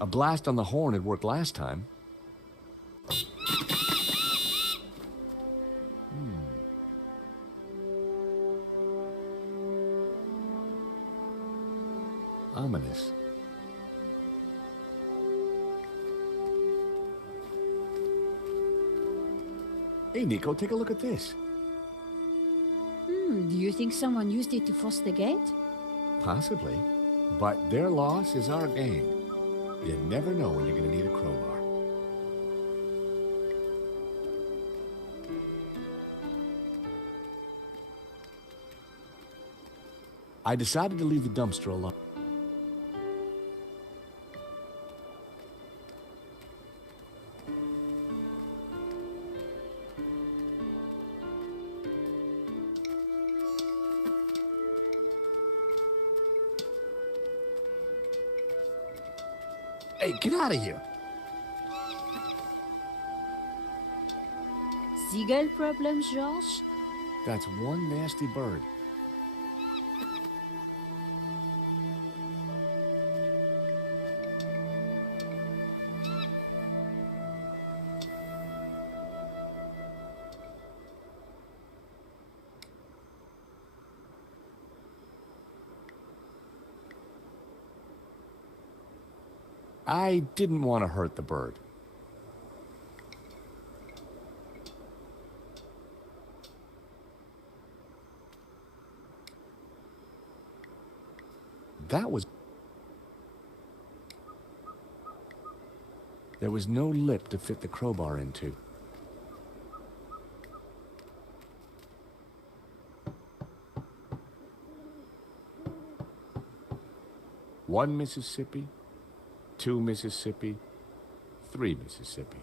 A blast on the horn had worked last time. Ominous. Hey, Nico, take a look at this. Do you think someone used it to force the gate? Possibly. But their loss is our gain. You never know when you're going to need a crowbar. I decided to leave the dumpster alone. Hey, get out of here! Seagull problems, George? That's one nasty bird. I didn't want to hurt the bird. That was... There was no lip to fit the crowbar into. One Mississippi, 2 Mississippi, 3 Mississippi.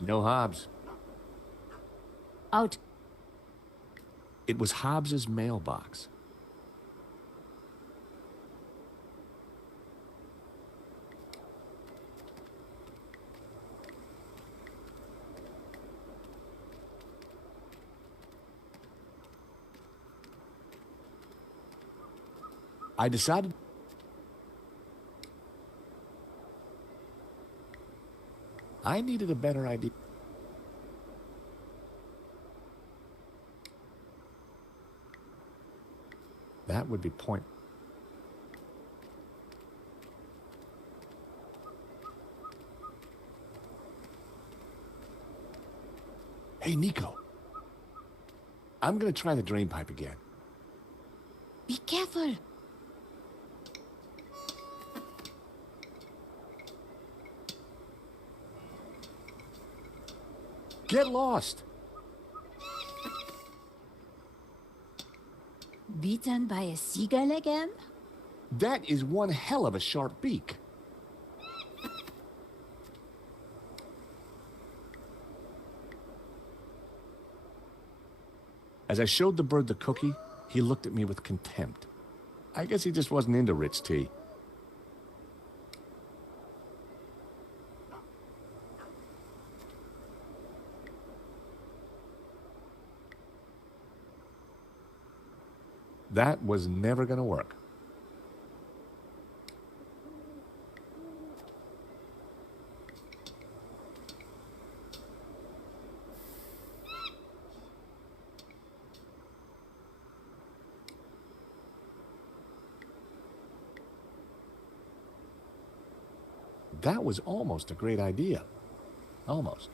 No Hobbs. Out. It was Hobbs's mailbox. I decided... I needed a better idea. That would be point. Hey, Nico. I'm gonna try the drain pipe again. Be careful. Get lost! Beaten by a seagull again? That is one hell of a sharp beak. As I showed the bird the cookie, he looked at me with contempt. I guess he just wasn't into rich tea. That was never gonna work. That was almost a great idea. Almost.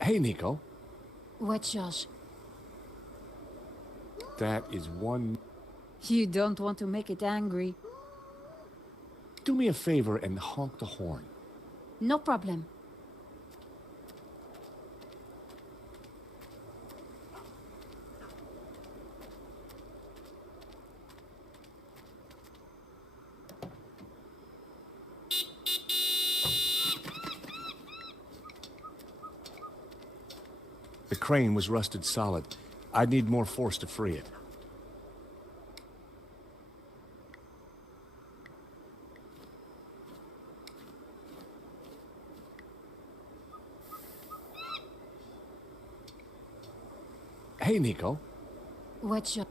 Hey, Nico. What, Josh? That is one... You don't want to make it angry. Do me a favor and honk the horn. No problem. The crane was rusted solid. I'd need more force to free it. Hey, Nico. What, Josh?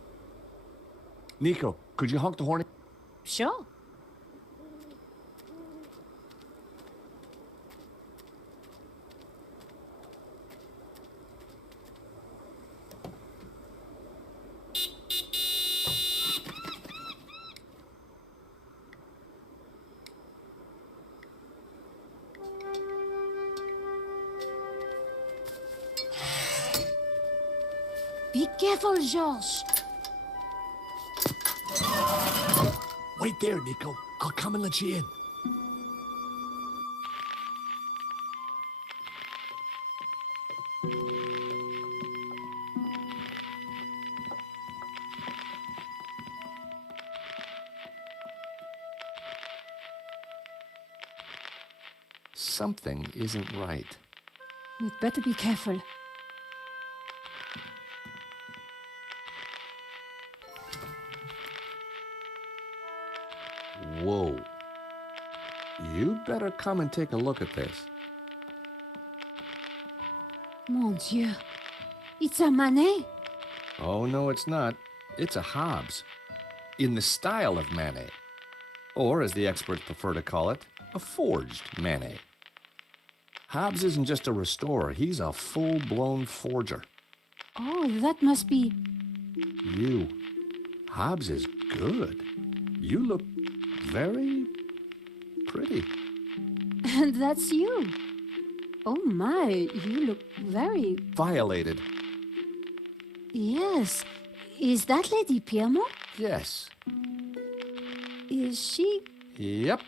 Nico, could you honk the horn? Sure. Be careful, George. Wait there, Nico. I'll come and let you in. Something isn't right. You'd better be careful. Whoa. You better come and take a look at this. Mon Dieu. It's a Manet. Oh, no, it's not. It's a Hobbes. In the style of Manet. Or, as the experts prefer to call it, a forged Manet. Hobbes isn't just a restorer, he's a full-blown forger. Oh, that must be... You. Hobbes is good. You look very pretty. And that's you. Oh my, you look very... Violated. Yes. Is that Lady Piermont? Yes. Is she Yep.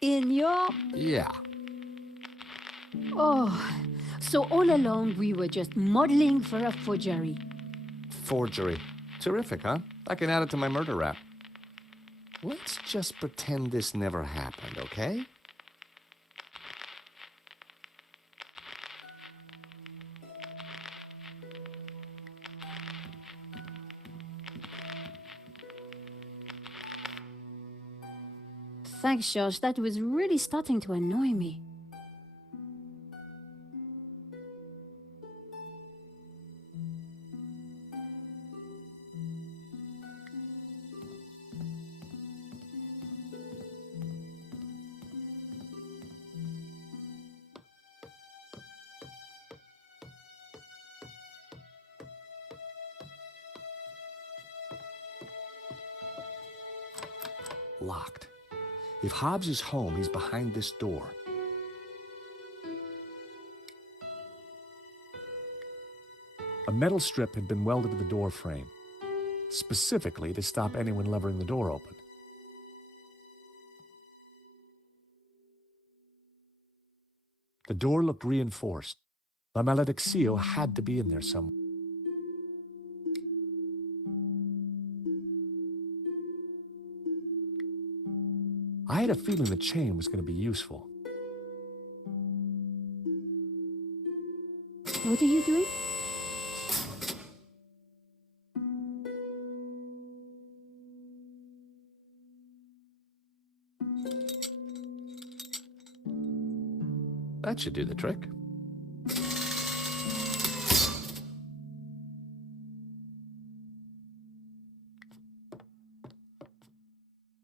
in your... Yeah. Oh, so all along we were just modeling for a forgery. Forgery. Terrific, huh? I can add it to my murder rap. Let's just pretend this never happened, okay? Thanks, George. That was really starting to annoy me. Locked. If Hobbes is home, he's behind this door. A metal strip had been welded to the door frame, specifically to stop anyone levering the door open. The door looked reinforced. La Malediccio had to be in there somewhere. I had a feeling the chain was going to be useful. What are you doing? That should do the trick.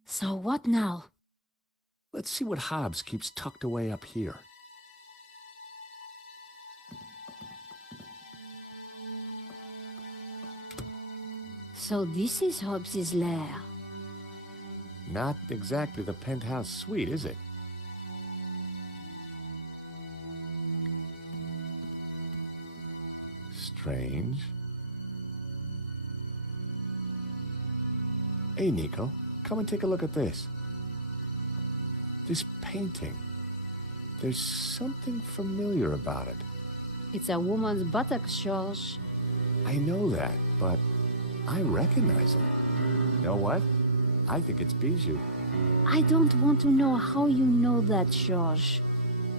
So what now? Let's see what Hobbes keeps tucked away up here. So this is Hobbes's lair. Not exactly the penthouse suite, is it? Strange. Hey, Nico, come and take a look at this. This painting. There's something familiar about it. It's a woman's buttocks, George. I know that, but I recognize it. You know what? I think it's Bijou. I don't want to know how you know that, George.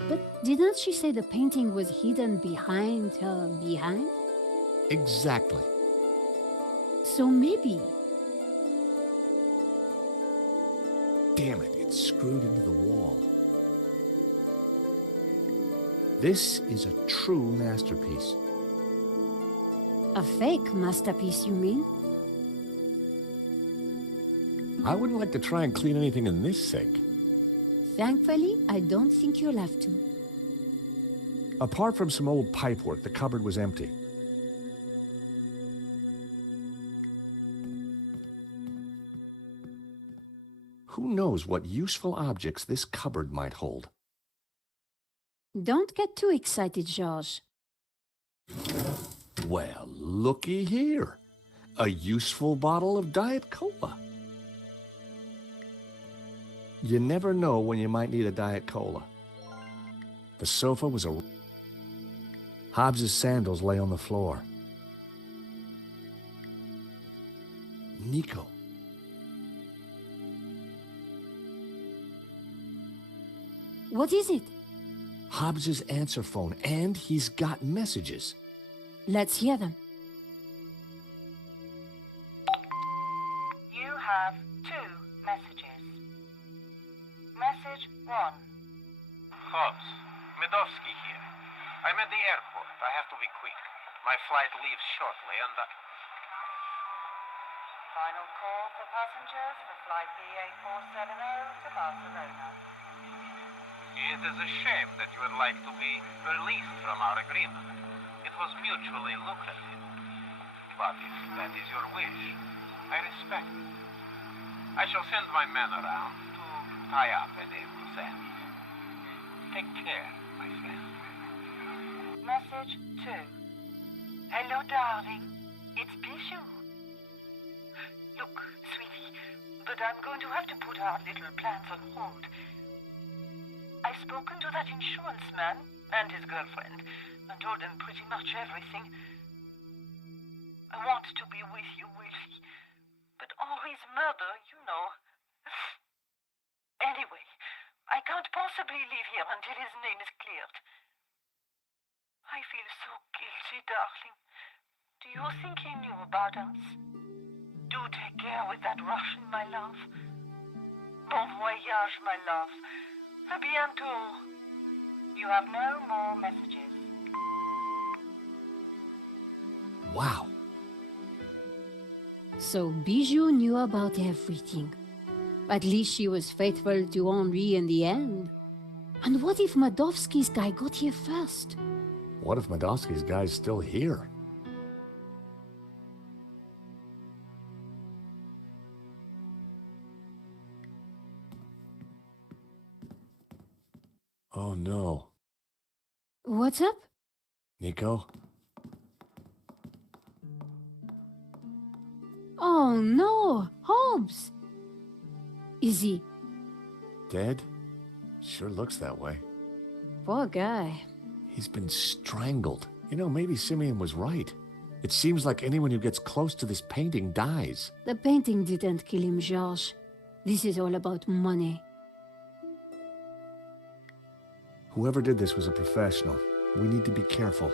But didn't she say the painting was hidden behind her behind? Exactly. So maybe... Damn it, it's screwed into the wall. This is a true masterpiece. A fake masterpiece, you mean? I wouldn't like to try and clean anything in this sink. Thankfully, I don't think you'll have to. Apart from some old pipework, the cupboard was empty. Who knows what useful objects this cupboard might hold? Don't get too excited, George. Well, looky here. A useful bottle of Diet Cola. You never know when you might need a Diet Cola. The sofa was a... Hobbs's sandals lay on the floor. Nico. What is it? Hobbs's answer phone, and he's got messages. Let's hear them. You have 2 messages. Message 1. Hobbs, Medovsky here. I'm at the airport. I have to be quick. My flight leaves shortly and... Final call for passengers for flight BA470 to Barcelona. It is a shame that you would like to be released from our agreement. It was mutually lucrative. But if that is your wish, I respect it. I shall send my men around to tie up any loose ends. Take care, my friend. Message 2. Hello, darling. It's Bijou. Look, sweetie, but I'm going to have to put our little plans on hold. I've spoken to that insurance man and his girlfriend and told them pretty much everything. I want to be with you, Wilfie, but Henri's murder, you know. Anyway, I can't possibly leave here until his name is cleared. I feel so guilty, darling. Do you think he knew about us? Do take care with that Russian, my love. Bon voyage, my love. À bientôt. You have no more messages. Wow. So Bijou knew about everything. At least she was faithful to Henri in the end. And what if Medovsky's guy got here first? What if Medovsky's guy's still here? Oh no. What's up? Nico? Oh no, Hobbs! Is he? Dead? Sure looks that way. Poor guy. He's been strangled. You know, maybe Simeon was right. It seems like anyone who gets close to this painting dies. The painting didn't kill him, Georges. This is all about money. Whoever did this was a professional. We need to be careful.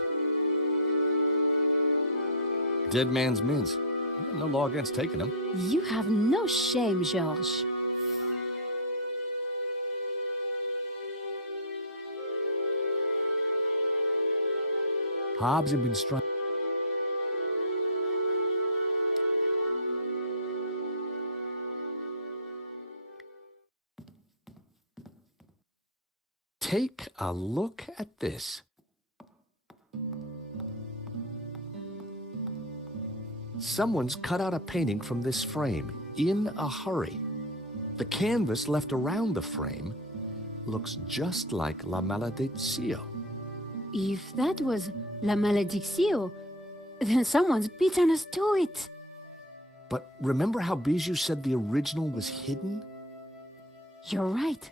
Dead man's mints. No law against taking them. You have no shame, Georges. Hobbs had been struck. Take a look at this. Someone's cut out a painting from this frame in a hurry. The canvas left around the frame looks just like La Malediccio. If that was La Malediccio, then someone's beaten us to it. But remember how Bijou said the original was hidden? You're right.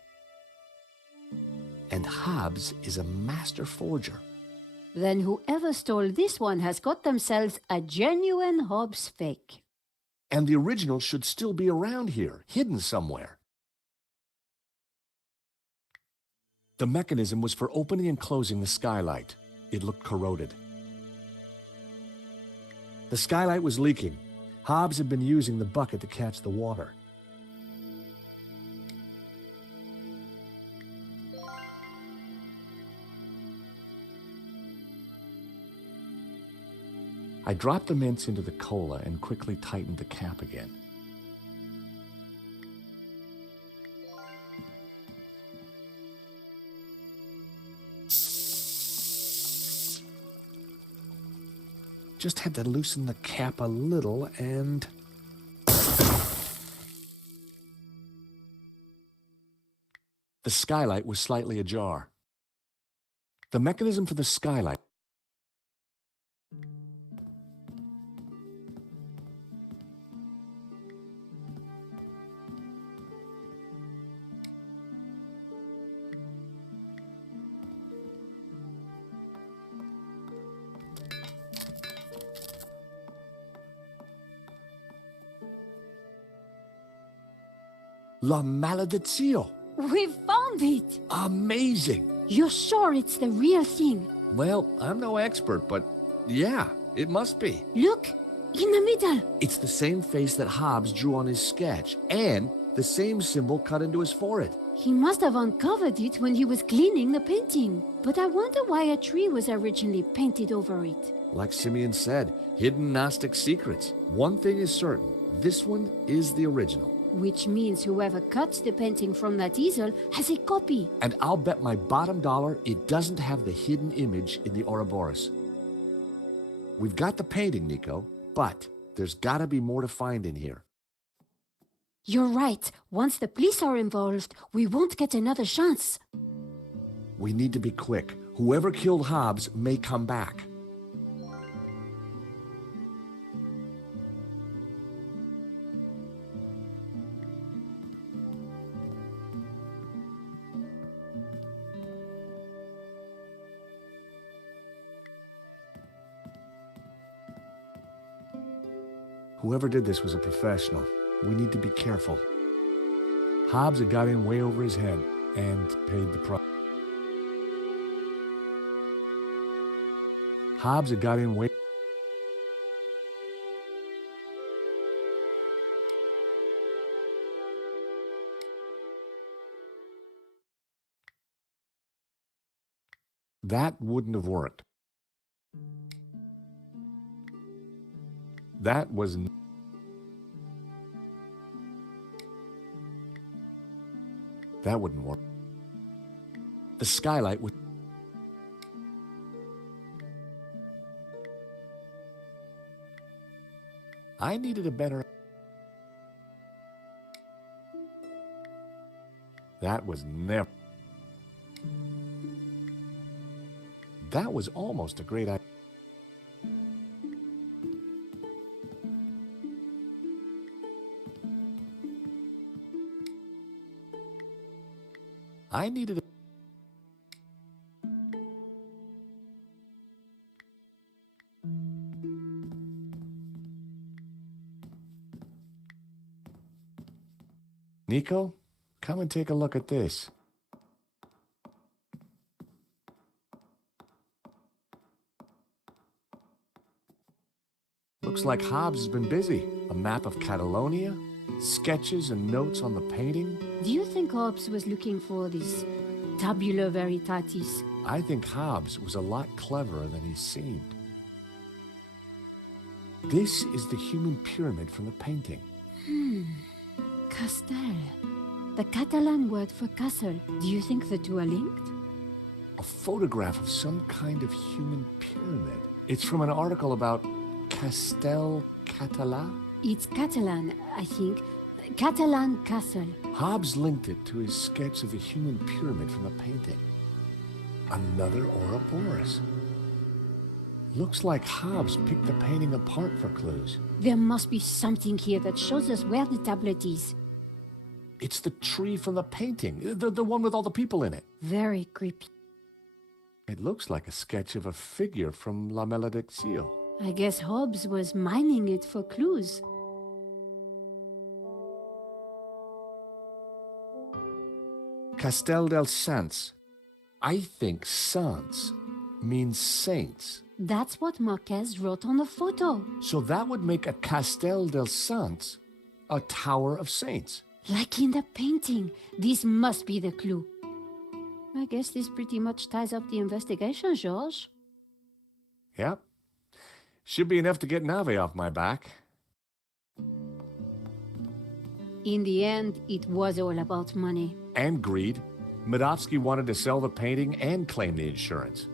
And Hobbs is a master forger. Then whoever stole this one has got themselves a genuine Hobbs fake. And the original should still be around here, hidden somewhere. The mechanism was for opening and closing the skylight. It looked corroded. The skylight was leaking. Hobbs had been using the bucket to catch the water. I dropped the mints into the cola and quickly tightened the cap again. Just had to loosen the cap a little and... The skylight was slightly ajar. The mechanism for the skylight... La Maledizio! We found it! Amazing! You're sure it's the real thing? Well, I'm no expert, but yeah, it must be. Look, in the middle. It's the same face that Hobbes drew on his sketch, and the same symbol cut into his forehead. He must have uncovered it when he was cleaning the painting. But I wonder why a tree was originally painted over it. Like Simeon said, hidden Gnostic secrets. One thing is certain, this one is the original. Which means whoever cut the painting from that easel has a copy. And I'll bet my bottom dollar it doesn't have the hidden image in the Ouroboros. We've got the painting, Nico, but there's gotta be more to find in here. You're right. Once the police are involved, we won't get another chance. We need to be quick. Whoever killed Hobbes may come back. Whoever did this was a professional. We need to be careful. Hobbes had got in way over his head and paid the price. Hobbes had got in way... That wouldn't have worked. That was... That wouldn't work. The skylight was... I needed a better... That was never... That was almost a great idea. I needed a... Nico, come and take a look at this. Looks like Hobbes has been busy. A map of Catalonia, sketches and notes on the painting. Do you think Hobbes was looking for this tabula veritatis? I think Hobbes was a lot cleverer than he seemed. This is the human pyramid from the painting. Castel. The Catalan word for castle. Do you think the two are linked? A photograph of some kind of human pyramid. It's from an article about Castel Català. It's Catalan, I think. Catalan castle. Hobbes linked it to his sketch of the human pyramid from the painting. Another Ouroboros. Looks like Hobbes picked the painting apart for clues. There must be something here that shows us where the tablet is. It's the tree from the painting, the one with all the people in it. Very creepy. It looks like a sketch of a figure from La Malediccio. I guess Hobbes was mining it for clues. Castel del Sants. I think Sants means saints. That's what Marquez wrote on the photo. So that would make a Castel del Sants a tower of saints. Like in the painting. This must be the clue. I guess this pretty much ties up the investigation, George. Yep. Should be enough to get Nave off my back. In the end, it was all about money. And greed. Medovsky wanted to sell the painting and claim the insurance.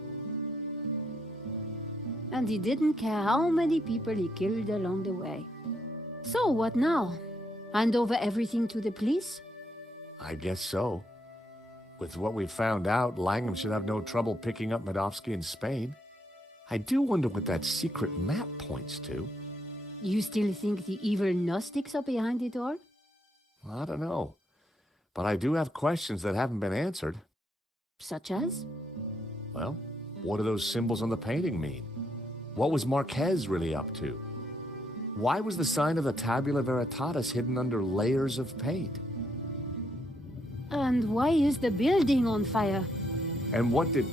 And he didn't care how many people he killed along the way. So what now? Hand over everything to the police? I guess so. With what we found out, Langham should have no trouble picking up Medovsky in Spain. I do wonder what that secret map points to. You still think the evil Gnostics are behind it all? I don't know. But I do have questions that haven't been answered. Such as? Well, what do those symbols on the painting mean? What was Marquez really up to? Why was the sign of the Tabula Veritatis hidden under layers of paint? And why is the building on fire? And what did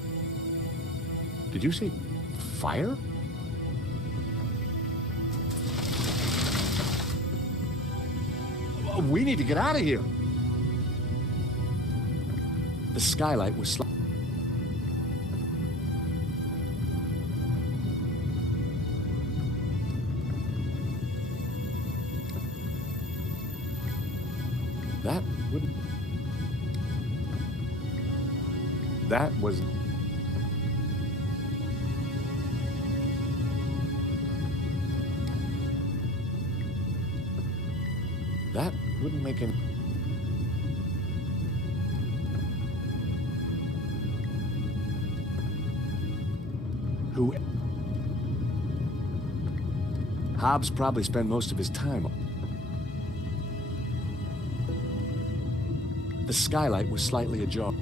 you say fire? We need to get out of here. The skylight was That wouldn't... That was... That wouldn't make any... Who... Hobbs probably spent most of his time... The skylight was slightly ajar.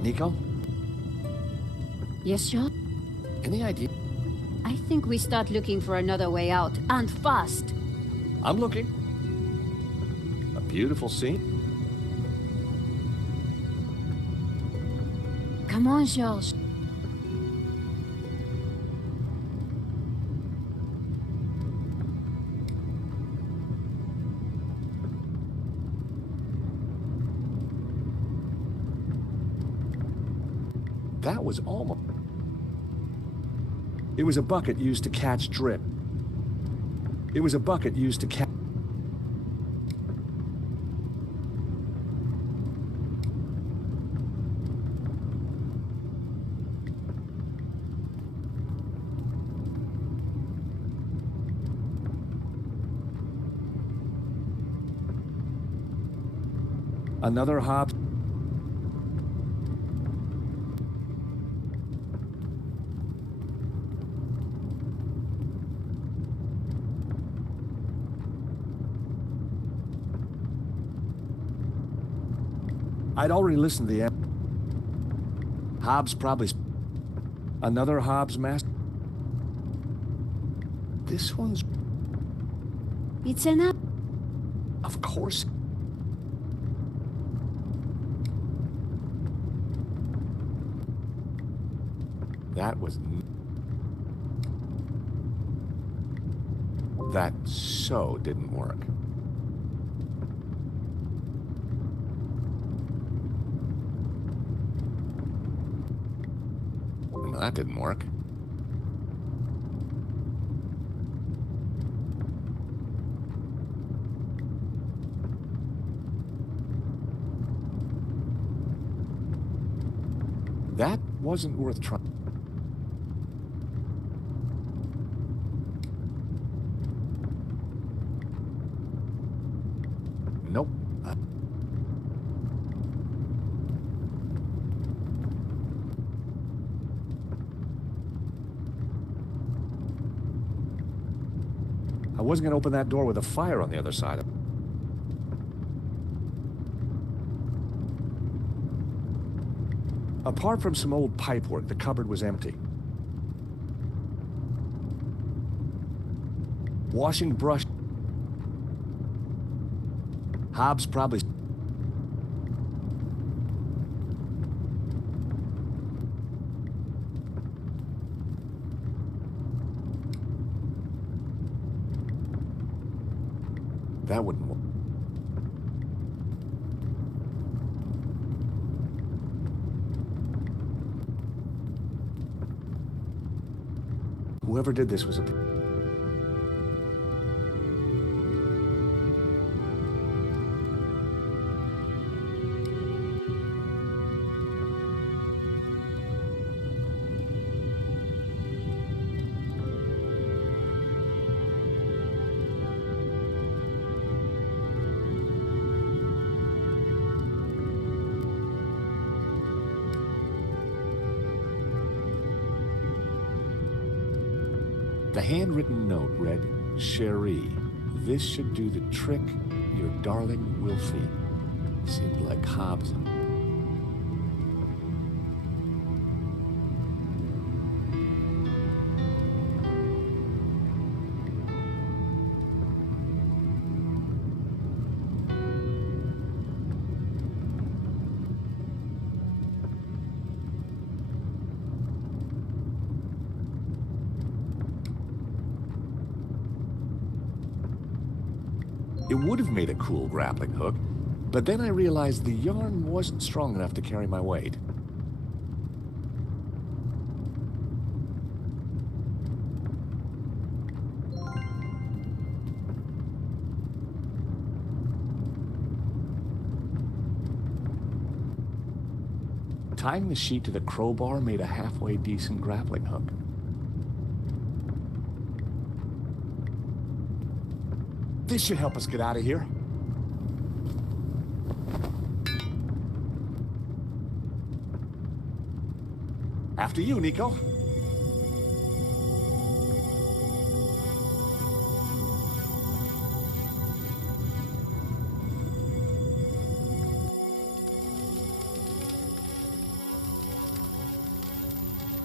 Nico? Yes, John? Any idea? I think we start looking for another way out, and fast. I'm looking. A beautiful scene. Come on, George. That was almost... It was a bucket used to catch drip. It was a bucket used to catch... Another Hobbs... I'd already listened to the... Hobbs probably... Another Hobbs master... This one's... It's enough. Of course... That was... That so didn't work. Well, that didn't work. That wasn't worth trying. Nope. I wasn't going to open that door with a fire on the other side of it. Apart from some old pipework, the cupboard was empty. Washing brush. Hobbs probably... That wouldn't work. Whoever did this was a... The handwritten note read, Cherie, this should do the trick, your darling Wilfie. Seemed like Hobbs. It would have made a cool grappling hook, but then I realized the yarn wasn't strong enough to carry my weight. Tying the sheet to the crowbar made a halfway decent grappling hook. This should help us get out of here. After you, Nico.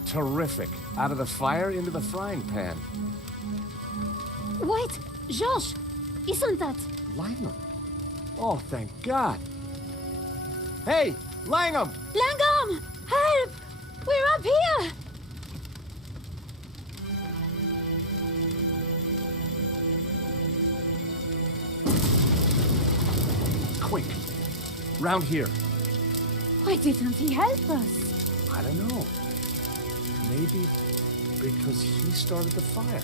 Terrific. Out of the fire into the frying pan. Wait, Georges! Isn't that... Langham. Oh, thank God. Hey, Langham! Langham! Help! We're up here! Quick. Round here. Why didn't he help us? I don't know. Maybe because he started the fire.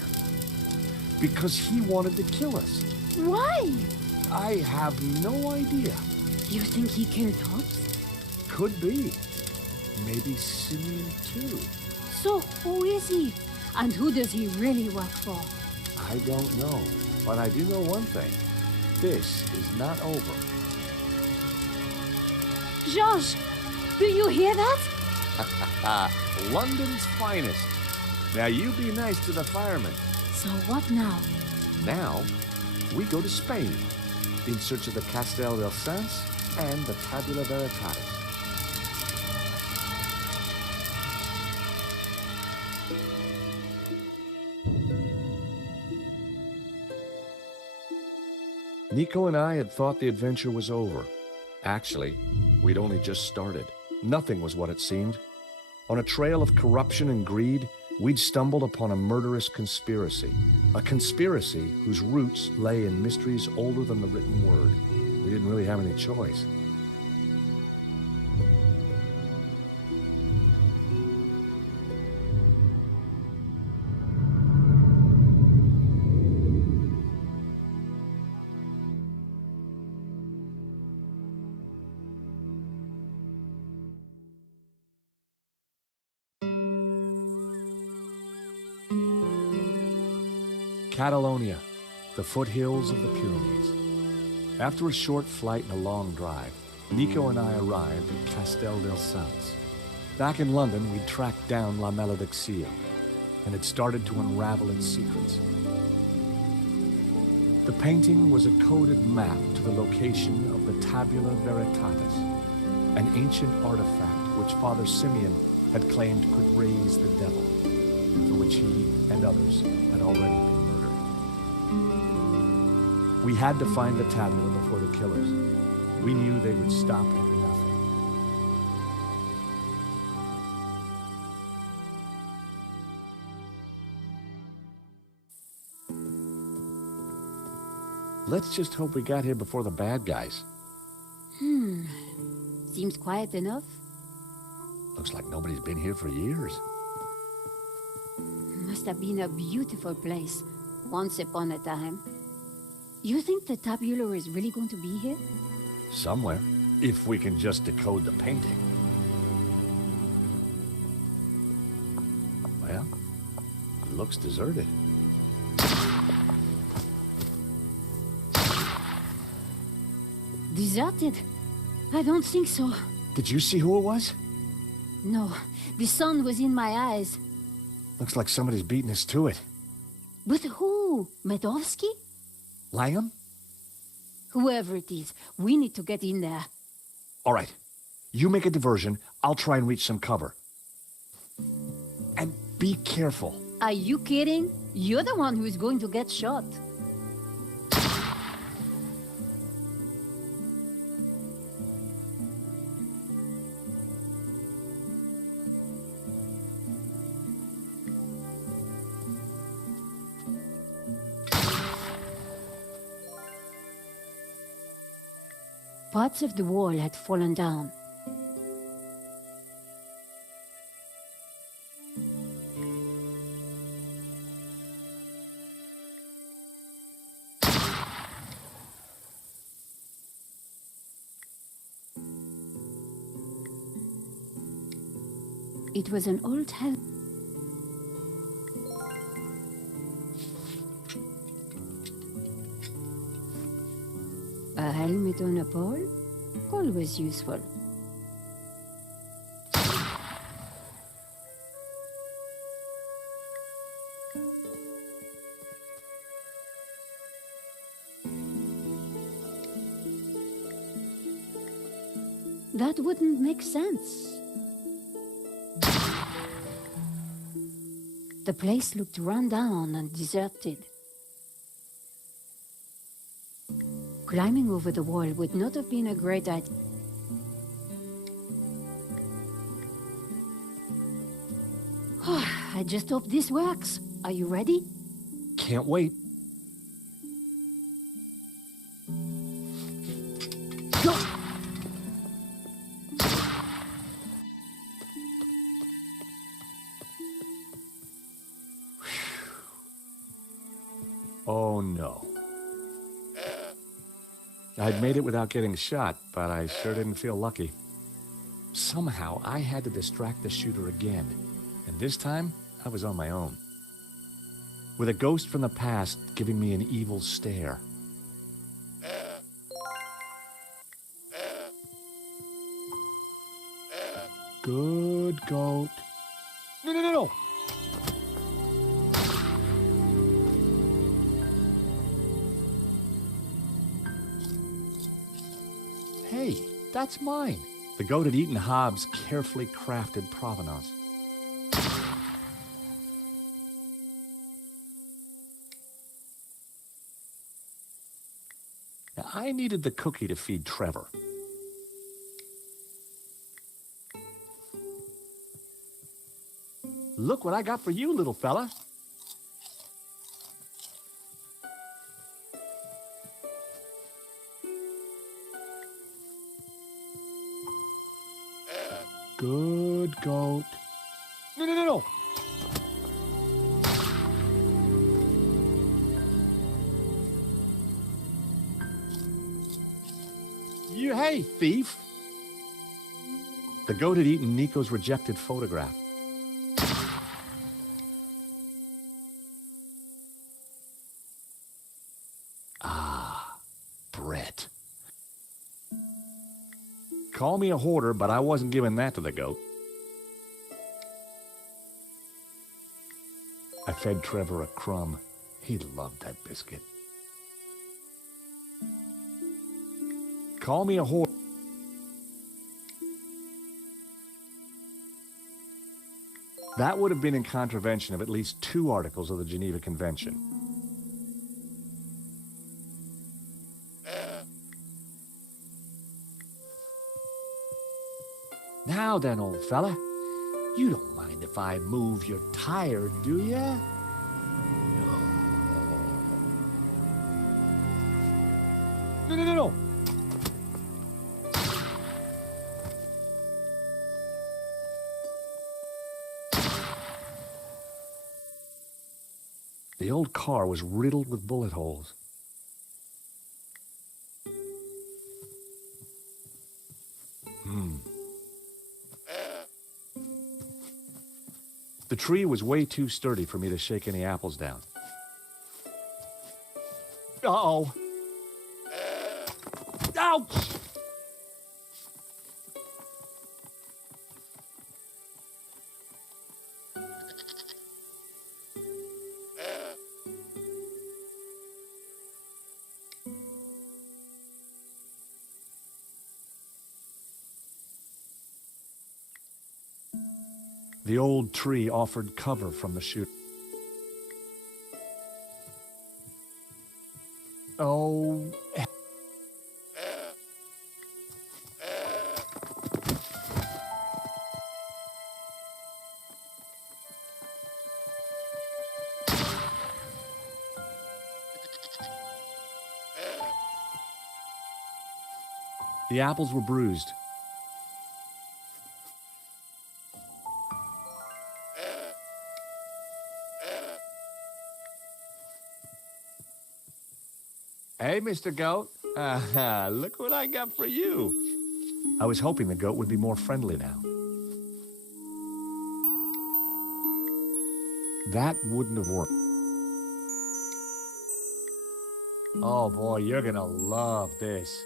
Because he wanted to kill us. Why? I have no idea. You think he killed Hobbs? Could be. Maybe Simeon too. So who is he? And who does he really work for? I don't know. But I do know one thing. This is not over. Georges, do you hear that? London's finest. Now you be nice to the firemen. So what now? Now, we go to Spain in search of the Castel del Sans and the Tabula Veritatis. Nico and I had thought the adventure was over. Actually, we'd only just started. Nothing was what it seemed. On a trail of corruption and greed, we'd stumbled upon a murderous conspiracy. A conspiracy whose roots lay in mysteries older than the written word. We didn't really have any choice. Catalonia, the foothills of the Pyrenees. After a short flight and a long drive, Nico and I arrived at Castel del Sans. Back in London, we'd tracked down La Maledicció, and had started to unravel its secrets. The painting was a coded map to the location of the Tabula Veritatis, an ancient artifact which Father Simeon had claimed could raise the devil, for which he and others had already been murdered. We had to find the tabula before the killers. We knew they would stop at nothing. Let's just hope we got here before the bad guys. Seems quiet enough. Looks like nobody's been here for years. must have been a beautiful place once upon a time. You think the tabular is really going to be here? Somewhere, if we can just decode the painting. Well, it looks deserted. Deserted? I don't think so. Did you see who it was? No, the sun was in my eyes. Looks like somebody's beating us to it. But who? Medovsky? Langham? Whoever it is, we need to get in there. All right. You make a diversion. I'll try and reach some cover. And be careful. Are you kidding? You're the one who is going to get shot. Parts of the wall had fallen down. It was an old house. A helmet on a pole? Always useful. That wouldn't make sense. The place looked run down and deserted. Climbing over the wall would not have been a great idea. I just hope this works. Are you ready? Can't wait. Go! Oh no. I'd made it without getting shot, but I sure didn't feel lucky. Somehow, I had to distract the shooter again, and this time, I was on my own. With a ghost from the past giving me an evil stare. Good goat. No, no, no, no! Hey, that's mine. The goat had eaten Hobbs' carefully crafted provenance. Now, I needed the cookie to feed Trevor. Look what I got for you, little fella. Good goat. No, no, no, no. You, hey, thief. The goat had eaten Nico's rejected photograph. Ah, Brett. Call me a hoarder, but I wasn't giving that to the goat. I fed Trevor a crumb. He loved that biscuit. Call me a hoarder. That would have been in contravention of at least 2 articles of the Geneva Convention. Now then, old fella, you don't mind if I move your tire, do ya? No, no, no, no. The old car was riddled with bullet holes. The tree was way too sturdy for me to shake any apples down. Uh-oh. Ouch! The old tree offered cover from the shoot. Oh. The apples were bruised. Hey, Mr. Goat. Look what I got for you. I was hoping the goat would be more friendly now. That wouldn't have worked. Oh boy, you're gonna love this.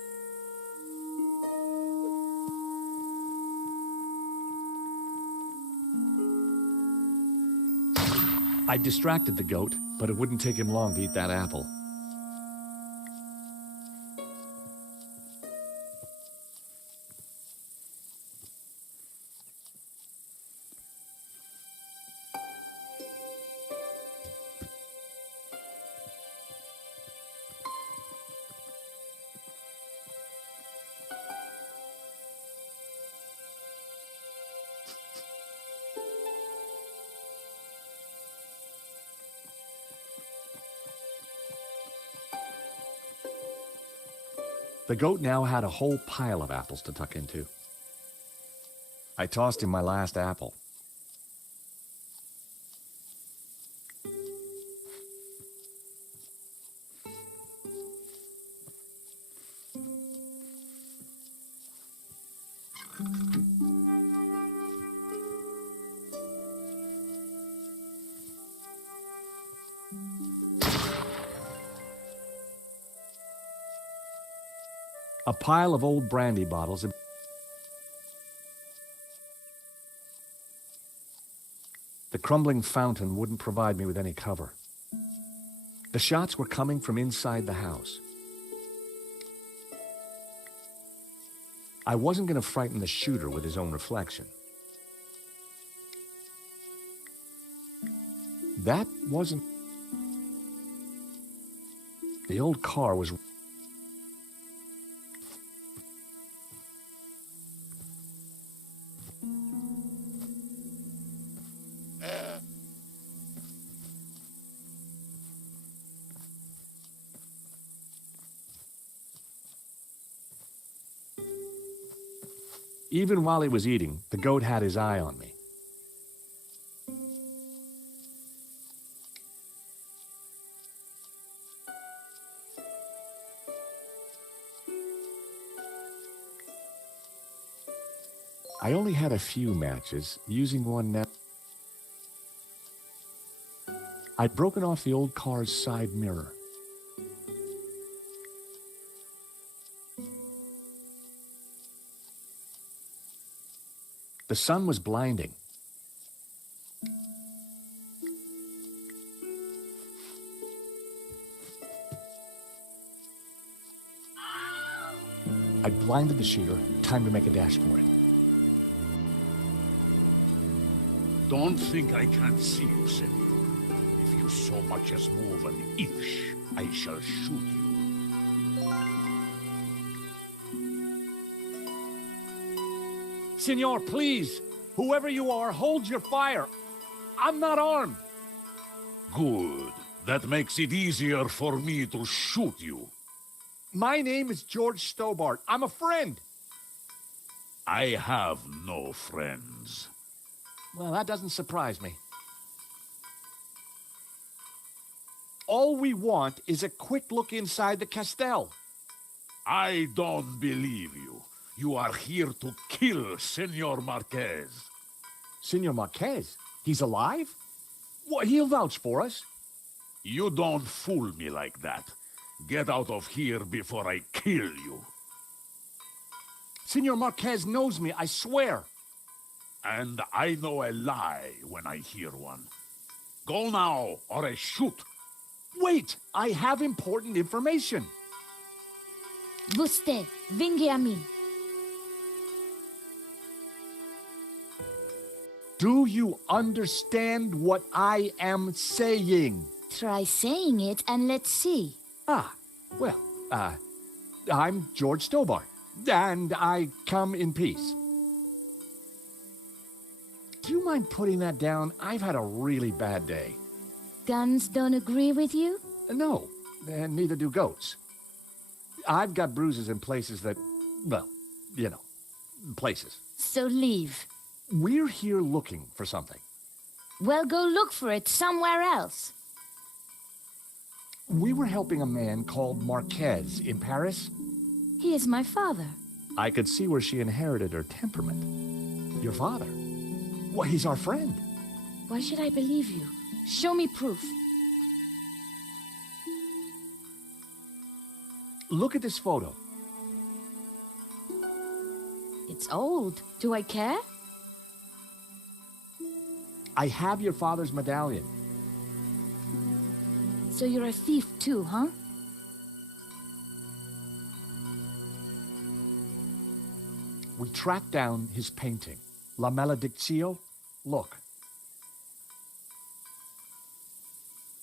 I distracted the goat, but it wouldn't take him long to eat that apple. The goat now had a whole pile of apples to tuck into. I tossed him my last apple. A pile of old brandy bottles. The crumbling fountain wouldn't provide me with any cover. The shots were coming from inside the house. I wasn't going to frighten the shooter with his own reflection. That wasn't... The old car was... Even while he was eating, the goat had his eye on me. I only had a few matches, using one now. I'd broken off the old car's side mirror. The sun was blinding. I'd blinded the shooter. Time to make a dash for it. Don't think I can't see you, senor. If you so much as move an inch, I shall shoot you. Senor, please! Whoever you are, hold your fire! I'm not armed! Good. That makes it easier for me to shoot you. My name is George Stobart. I'm a friend! I have no friends. Well, that doesn't surprise me. All we want is a quick look inside the Castel. I don't believe you. You are here to kill Senor Marquez. Senor Marquez? He's alive? Well, he'll vouch for us. You don't fool me like that. Get out of here before I kill you. Senor Marquez knows me, I swear. And I know a lie when I hear one. Go now, or I shoot. Wait, I have important information. Vostè, vinghi a me. Do you understand what I am saying? Try saying it and let's see. Well, I'm George Stobart, and I come in peace. Do you mind putting that down? I've had a really bad day. Guns don't agree with you? No, and neither do goats. I've got bruises in places that, well, you know, places. So leave. We're here looking for something. Well, go look for it somewhere else. We were helping a man called Marquez in Paris. He is my father. I could see where she inherited her temperament. Your father? Well, he's our friend. Why should I believe you? Show me proof. Look at this photo. It's old. Do I care? I have your father's medallion. So you're a thief too, huh? We tracked down his painting, La Maledictio. Look.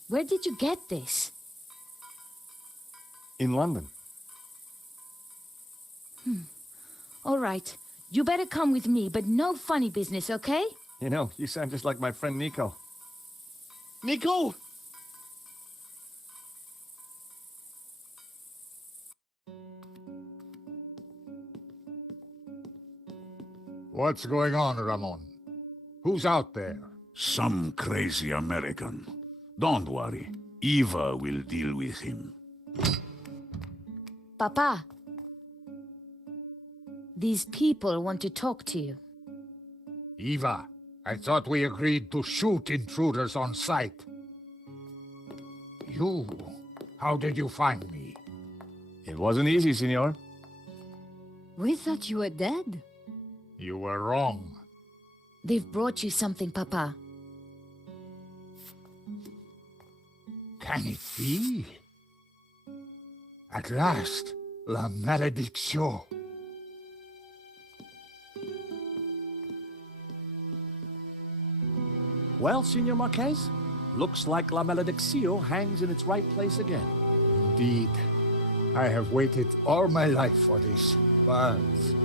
Where did you get this? In London. All right. You better come with me, but no funny business, okay? You know, you sound just like my friend Nico. Nico! What's going on, Ramon? Who's out there? Some crazy American. Don't worry. Eva will deal with him. Papa. These people want to talk to you. Eva, I thought we agreed to shoot intruders on sight. You... how did you find me? It wasn't easy, senor. We thought you were dead. You were wrong. They've brought you something, Papa. Can it be? At last, La Maledictio. Well, Senor Marquez, looks like La Maledictio hangs in its right place again. Indeed. I have waited all my life for this. But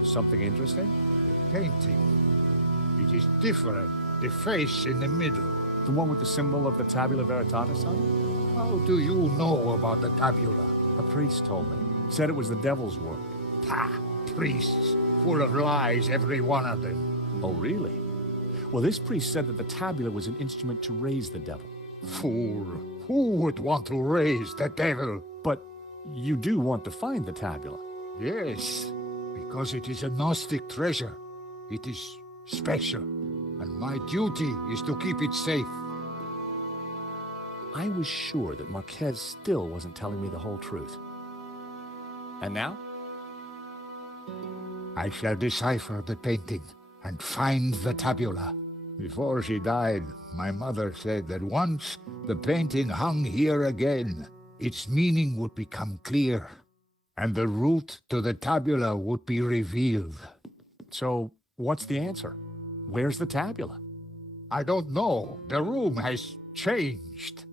Something interesting? the painting, it is different. The face in the middle. The one with the symbol of the Tabula Veritatis on it? How do you know about the tabula? A priest told me. Said it was the devil's work. Pah! Priests, full of lies, every one of them. Oh, really? Well, this priest said that the tabula was an instrument to raise the devil. Fool! Who would want to raise the devil? But you do want to find the tabula. Yes, because it is a Gnostic treasure. It is special, and my duty is to keep it safe. I was sure that Marquez still wasn't telling me the whole truth. And now? I shall decipher the painting and find the tabula. Before she died, my mother said that once the painting hung here again, its meaning would become clear, and the route to the tabula would be revealed. So, what's the answer? Where's the tabula? I don't know. The room has changed.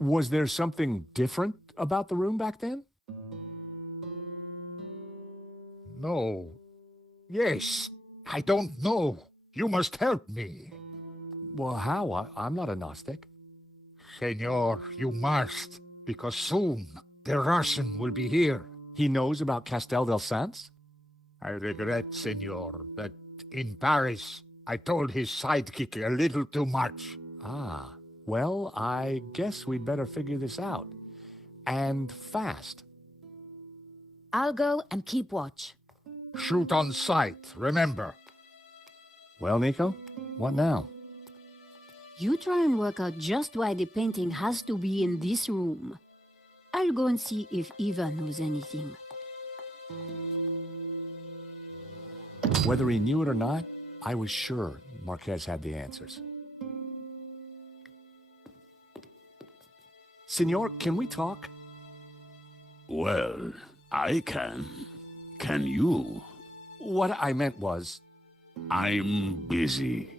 Was there something different about the room back then? No. Yes. I don't know. You must help me. Well, how? I'm not a Gnostic. Senor, you must, because soon the Russian will be here. He knows about Castel del Sans? I regret, Senor, that in Paris I told his sidekick a little too much. Ah, well, I guess we'd better figure this out. and fast. I'll go and keep watch. Shoot on sight, remember. Well, Nico, what now? You try and work out just why the painting has to be in this room. I'll go and see if Eva knows anything. Whether he knew it or not, I was sure Marquez had the answers. Senor, can we talk? Well, I can. Can you? What I meant was, I'm busy.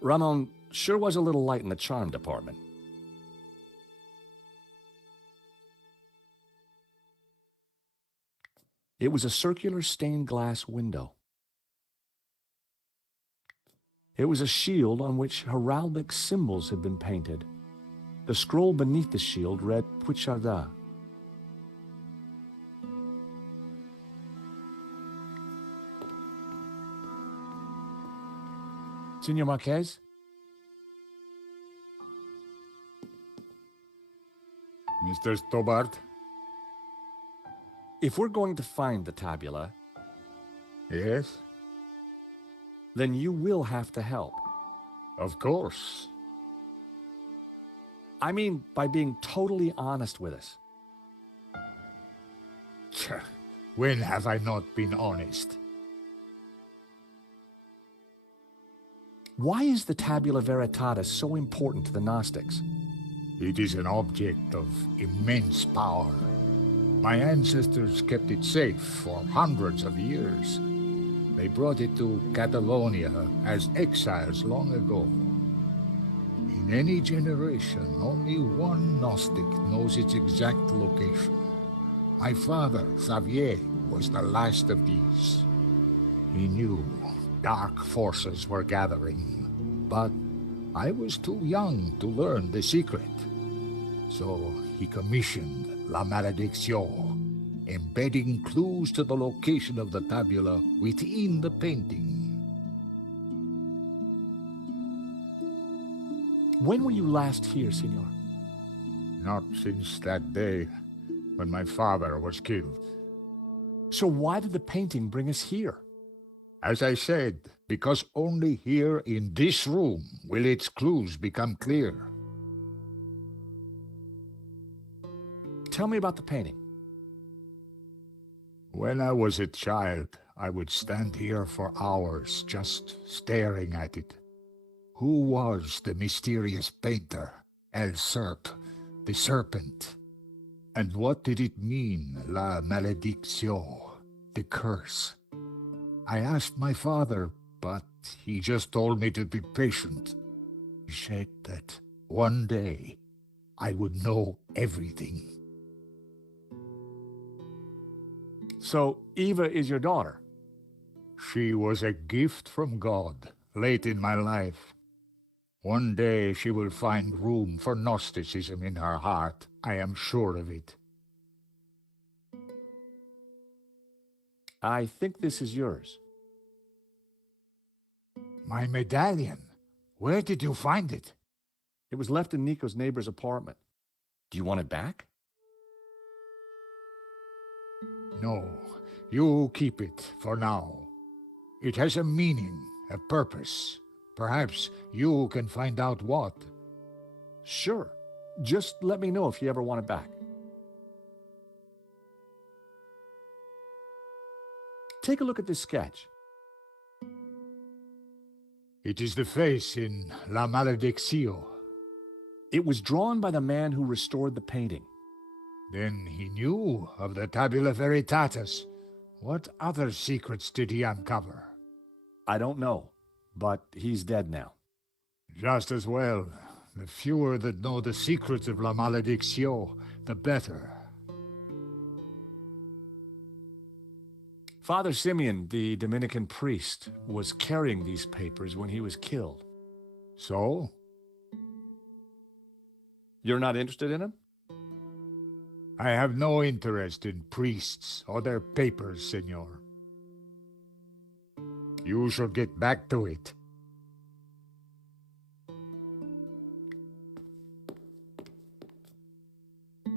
Ramon sure was a little light in the charm department. It was a circular stained glass window. It was a shield on which heraldic symbols had been painted. The scroll beneath the shield read Puicharda. Senor Marquez? Mr. Stobart? If we're going to find the tabula, Yes? then you will have to help. Of course. I mean, by being totally honest with us. Tch, when have I not been honest? Why is the Tabula Veritatis so important to the Gnostics? It is an object of immense power. My ancestors kept it safe for hundreds of years. They brought it to Catalonia as exiles long ago. In any generation, only one Gnostic knows its exact location. My father, Xavier, was the last of these. He knew dark forces were gathering, but I was too young to learn the secret. So he commissioned La Maledicción, embedding clues to the location of the tabula within the painting. When were you last here, Senor? Not since that day when my father was killed. So why did the painting bring us here? As I said, because only here in this room will its clues become clear. Tell me about the painting. When I was a child, I would stand here for hours just staring at it. Who was the mysterious painter, El Serp, the Serpent? And what did it mean, La Maledicción, the curse? I asked my father, but he just told me to be patient. He said that one day I would know everything. So Eva is your daughter? She was a gift from God, late in my life. One day she will find room for Gnosticism in her heart. I am sure of it. I think this is yours. My medallion. Where did you find it? It was left in Nico's neighbor's apartment. Do you want it back? No, you keep it for now. It has a meaning, a purpose. Perhaps you can find out what. Sure. Just let me know if you ever want it back. Take a look at this sketch. It is the face in La Maledicción. It was drawn by the man who restored the painting. Then he knew of the Tabula Veritatis. What other secrets did he uncover? I don't know, but he's dead now. Just as well. The fewer that know the secrets of La Maledicción, the better. Father Simeon, the Dominican priest, was carrying these papers when he was killed. So? You're not interested in him? I have no interest in priests or their papers, senor. You shall get back to it.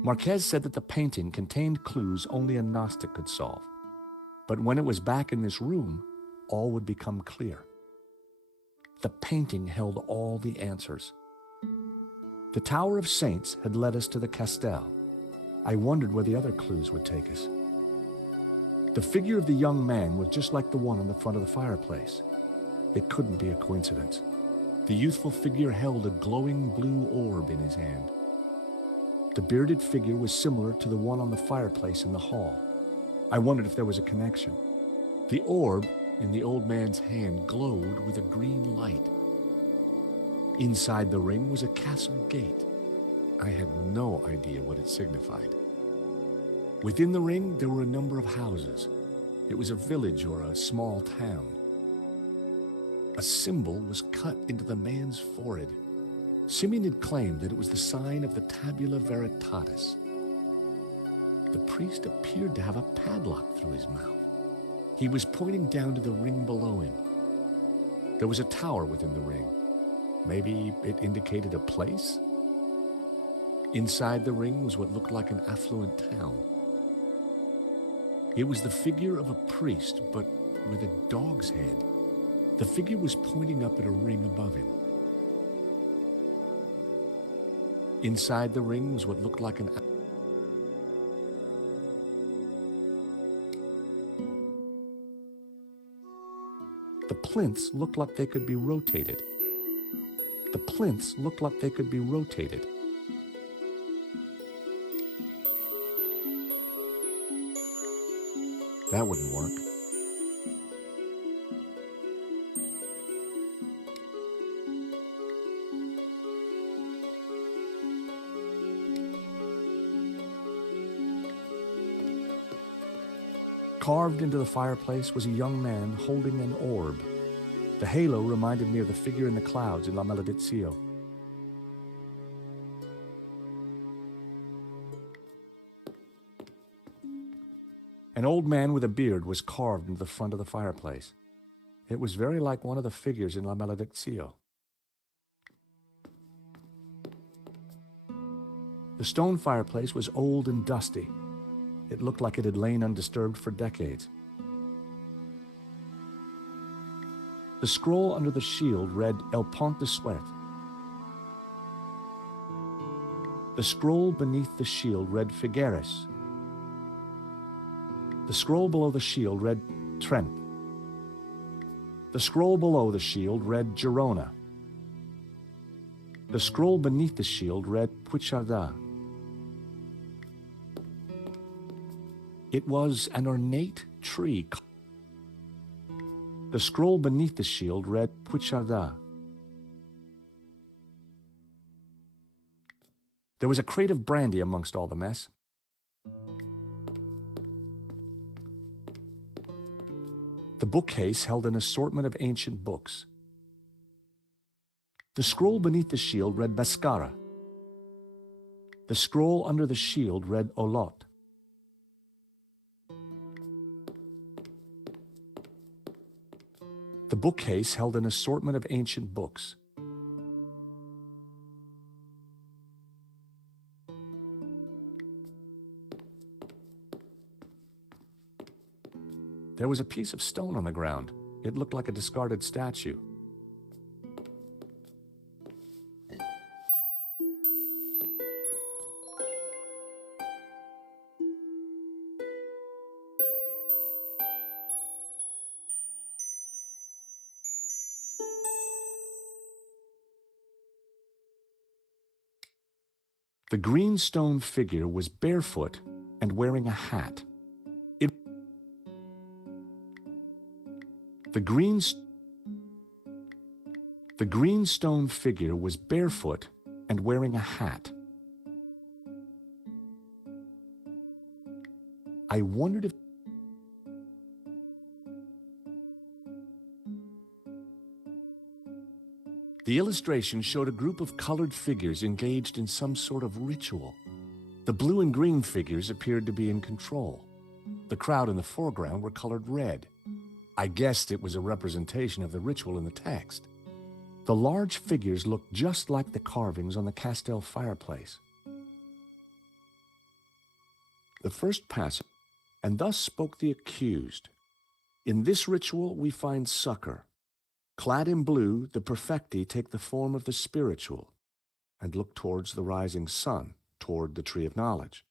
Marquez said that the painting contained clues only a Gnostic could solve. But when it was back in this room, all would become clear. The painting held all the answers. The Tower of Saints had led us to the Castel. I wondered where the other clues would take us. The figure of the young man was just like the one on the front of the fireplace. It couldn't be a coincidence. The youthful figure held a glowing blue orb in his hand. The bearded figure was similar to the one on the fireplace in the hall. I wondered if there was a connection. The orb in the old man's hand glowed with a green light. Inside the ring was a castle gate. I had no idea what it signified. Within the ring, there were a number of houses. It was a village or a small town. A symbol was cut into the man's forehead. Simeon had claimed that it was the sign of the Tabula Veritatis. The priest appeared to have a padlock through his mouth. He was pointing down to the ring below him. There was a tower within the ring. Maybe it indicated a place? Inside the ring was what looked like an affluent town. It was the figure of a priest, but with a dog's head. The figure was pointing up at a ring above him. Inside the ring was what looked like an... The plinths looked like they could be rotated. The plinths looked like they could be rotated. That wouldn't work. Carved into the fireplace was a young man holding an orb. The halo reminded me of the figure in the clouds in La Maledizio. An old man with a beard was carved into the front of the fireplace. It was very like one of the figures in La Maledizio. The stone fireplace was old and dusty. It looked like it had lain undisturbed for decades. The scroll under the shield read El Pont de Suert. The scroll beneath the shield read Figueres. The scroll below the shield read Trent. The scroll below the shield read Girona. The scroll beneath the shield read Puigcerdà. It was an ornate tree. The scroll beneath the shield read Puigcerdà. There was a crate of brandy amongst all the mess. The bookcase held an assortment of ancient books. The scroll beneath the shield read Beskara. The scroll under the shield read Olot. The bookcase held an assortment of ancient books. There was a piece of stone on the ground. It looked like a discarded statue. The green stone figure was barefoot and wearing a hat. The green stone figure was barefoot and wearing a hat. I wondered if the illustration showed a group of colored figures engaged in some sort of ritual. The blue and green figures appeared to be in control. The crowd in the foreground were colored red. I guessed it was a representation of the ritual in the text. The large figures looked just like the carvings on the Castel fireplace. The first passage, and thus spoke the accused. In this ritual we find succor. Clad in blue, the perfecti take the form of the spiritual and look towards the rising sun, toward the tree of knowledge.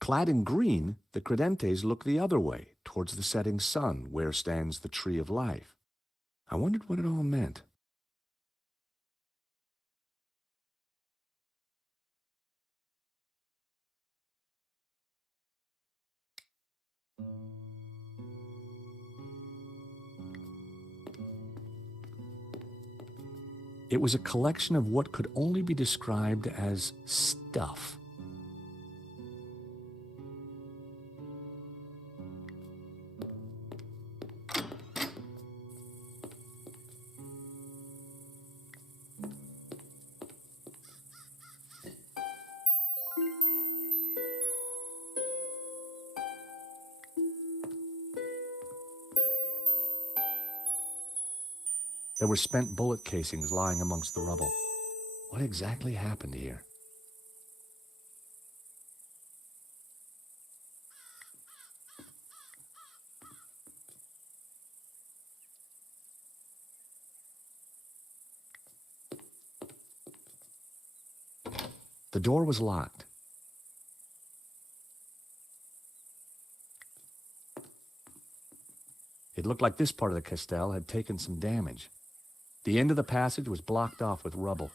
Clad in green, the credentes look the other way, towards the setting sun, where stands the tree of life. I wondered what it all meant. It was a collection of what could only be described as stuff. There were spent bullet casings lying amongst the rubble. What exactly happened here? The door was locked. It looked like this part of the castell had taken some damage. The end of the passage was blocked off with rubble.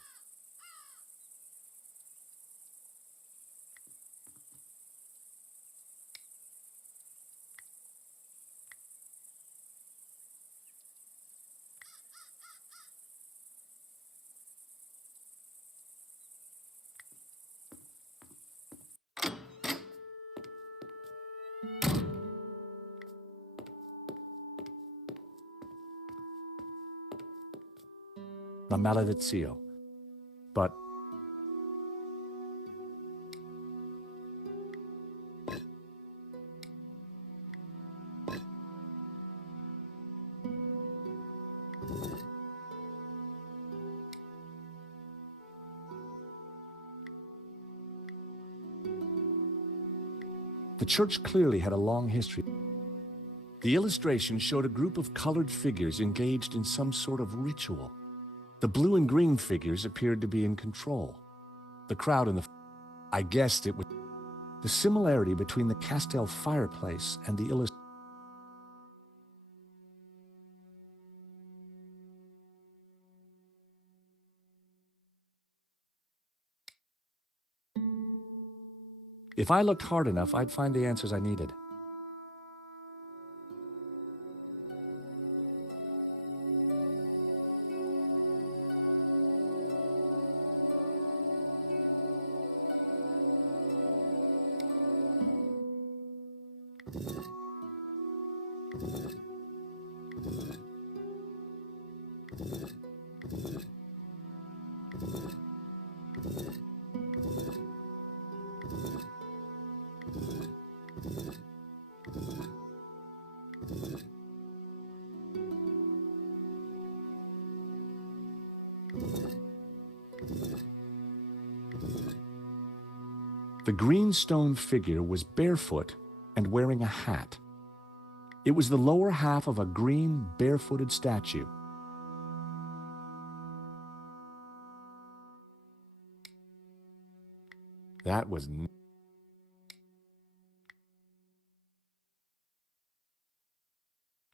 La maledizio. But the church clearly had a long history. The illustration showed a group of colored figures engaged in some sort of ritual. The blue and green figures appeared to be in control. The crowd in the... I guessed it was the similarity between the castell fireplace and the illustration. If I looked hard enough, I'd find the answers I needed. The green stone figure was barefoot and wearing a hat. It was the lower half of a green, barefooted statue. That was...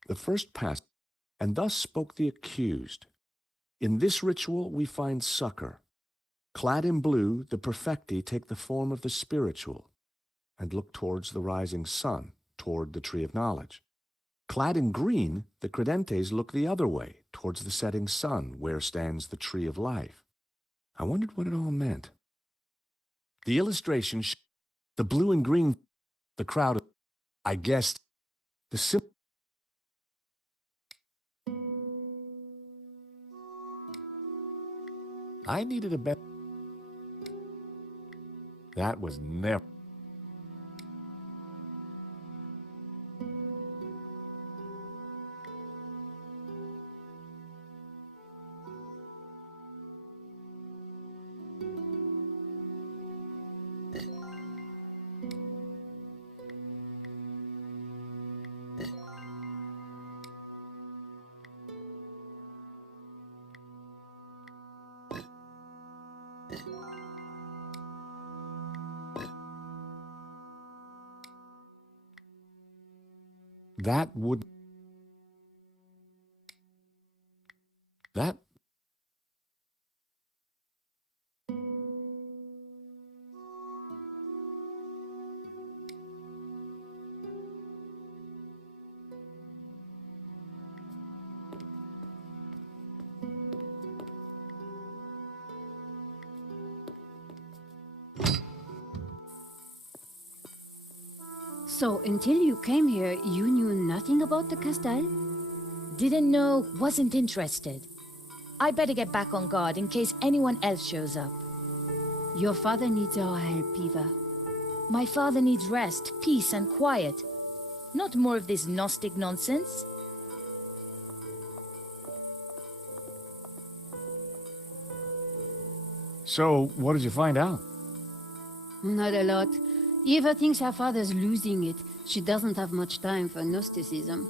The first passage, and thus spoke the accused. In this ritual we find succor. Clad in blue, the perfecti take the form of the spiritual and look towards the rising sun, toward the tree of knowledge. Clad in green, the credentes look the other way, towards the setting sun, where stands the tree of life. I wondered what it all meant. The illustration, the blue and green, the crowd, I guessed, the simple... I needed a better... That was never... That would... That... So, until you came here, you knew nothing about the castle? Didn't know, wasn't interested. I better get back on guard in case anyone else shows up. Your father needs our help, Eva. My father needs rest, peace, and quiet. Not more of this Gnostic nonsense. So, what did you find out? Not a lot. Eva thinks her father's losing it. She doesn't have much time for Gnosticism.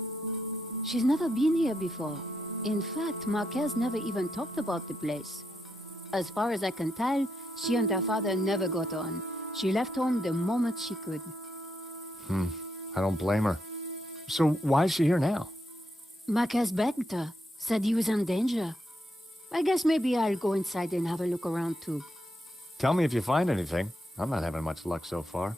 She's never been here before. In fact, Marquez never even talked about the place. As far as I can tell, she and her father never got on. She left home the moment she could. I don't blame her. So, why is she here now? Marquez begged her, said he was in danger. I guess maybe I'll go inside and have a look around too. Tell me if you find anything. I'm not having much luck so far.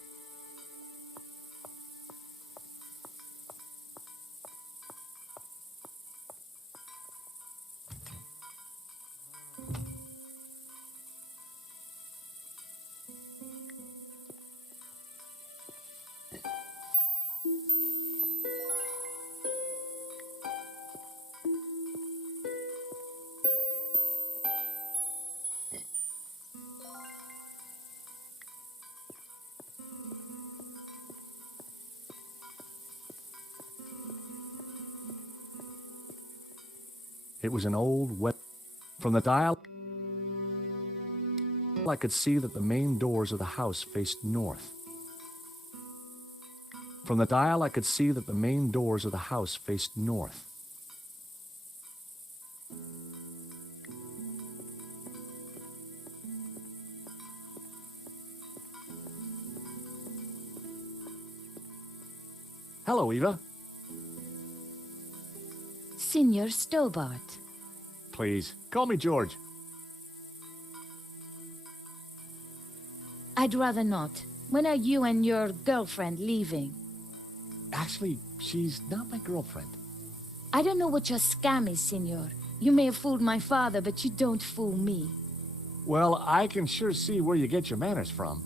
It was an old, wet... From the dial, I could see that the main doors of the house faced north. From the dial, I could see that the main doors of the house faced north. Hello, Eva. Signor Stobart. Please, call me George. I'd rather not. When are you and your girlfriend leaving? Actually, she's not my girlfriend. I don't know what your scam is, Signor. You may have fooled my father, but you don't fool me. Well, I can sure see where you get your manners from.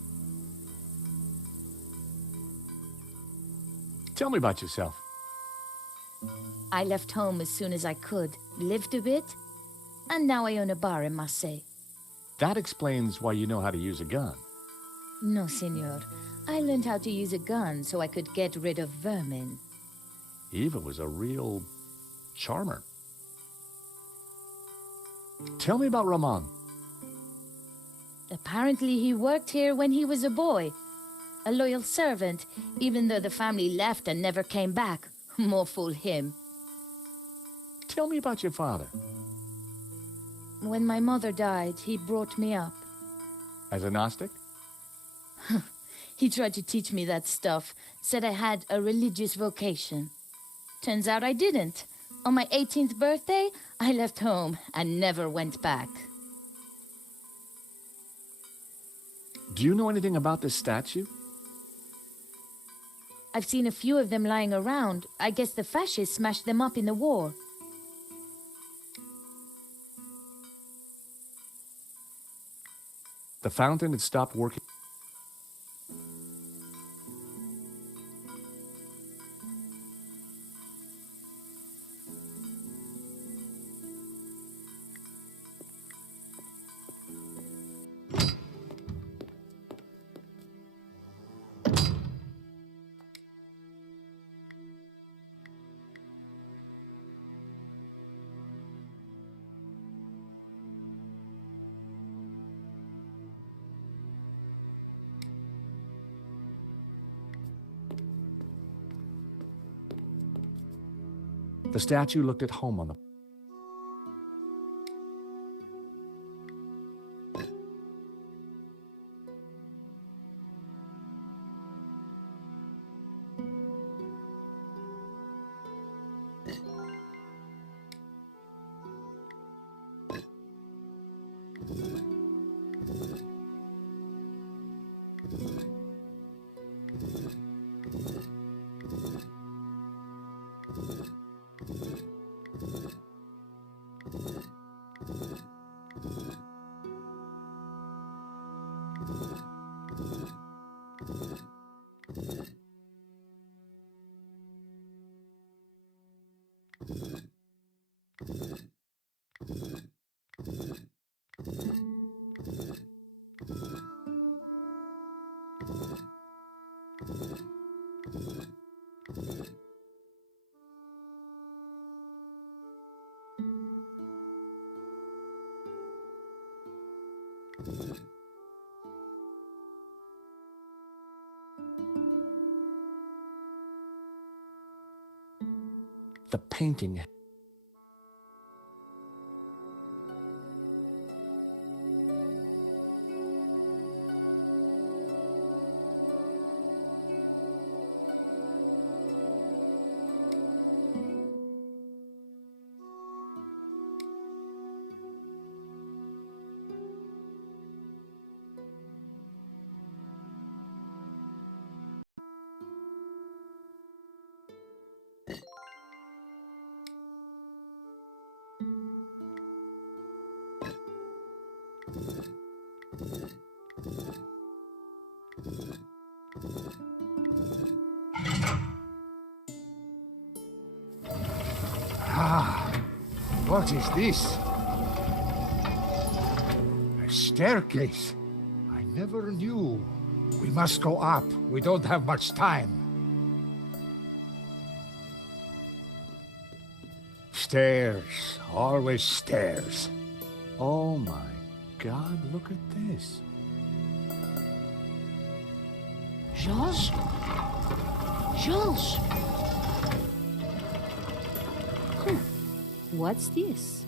Tell me about yourself. I left home as soon as I could, lived a bit, and now I own a bar in Marseille. That explains why you know how to use a gun. No, Signor. I learned how to use a gun so I could get rid of vermin. Eva was a real charmer. Tell me about Ramon. Apparently he worked here when he was a boy. A loyal servant, even though the family left and never came back. More fool him. Tell me about your father. When my mother died, he brought me up. As a Gnostic? He tried to teach me that stuff, said I had a religious vocation. Turns out I didn't. On my 18th birthday, I left home and never went back. Do you know anything about this statue? I've seen a few of them lying around. I guess the fascists smashed them up in the war. The fountain had stopped working. The statue looked at home on the... The painting. Ah, what is this? A staircase. I never knew. We must go up. We don't have much time. Stairs. Always stairs. Oh my God, look at this. Georges? Georges! What's this?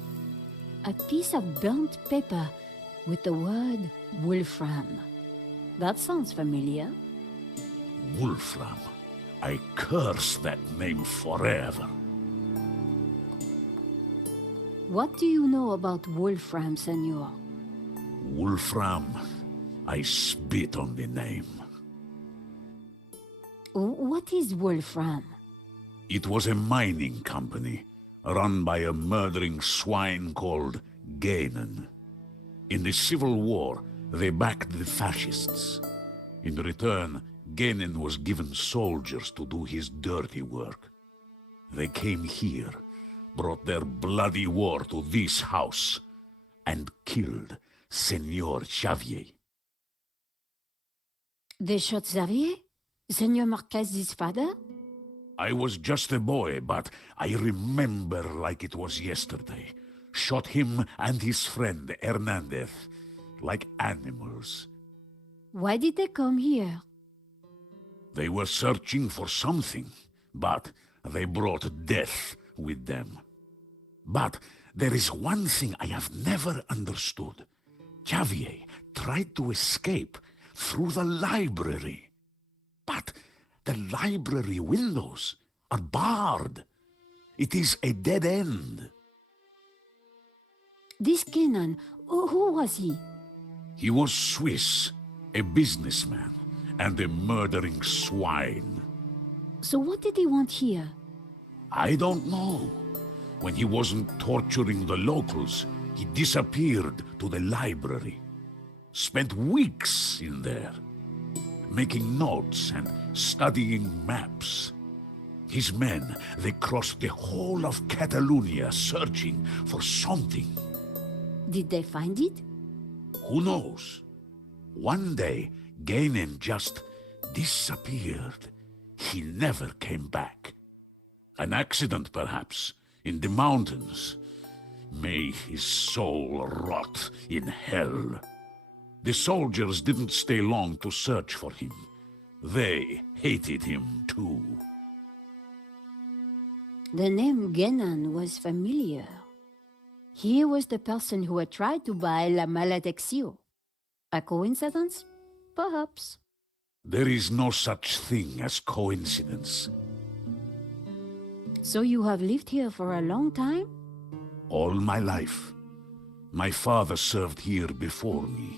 A piece of burnt paper with the word Wolfram. That sounds familiar. Wolfram. I curse that name forever. What do you know about Wolfram, Senor? Wolfram. I spit on the name. What is Wolfram? It was a mining company, run by a murdering swine called Gainen. In the Civil War, they backed the fascists. In return, Gainen was given soldiers to do his dirty work. They came here, brought their bloody war to this house, and killed Senor Xavier. They shot Xavier? Senor Marquez's father? I was just a boy, but I remember like it was yesterday. Shot him and his friend Hernandez, like animals. Why did they come here? They were searching for something, but they brought death with them. But there is one thing I have never understood. Xavier tried to escape through the library. But the library windows are barred. It is a dead end. This Kenan, who was he? He was Swiss, a businessman, and a murdering swine. So what did he want here? I don't know. When he wasn't torturing the locals, he disappeared to the library. Spent weeks in there, making notes and studying maps. His men, they crossed the whole of Catalonia searching for something. Did they find it? Who knows? One day, Gainen just disappeared. He never came back. An accident, perhaps, in the mountains. May his soul rot in hell. The soldiers didn't stay long to search for him. They hated him too. The name Genan was familiar. He was the person who had tried to buy La Maledicción. A coincidence? Perhaps. There is no such thing as coincidence. So you have lived here for a long time? All my life. My father served here before me.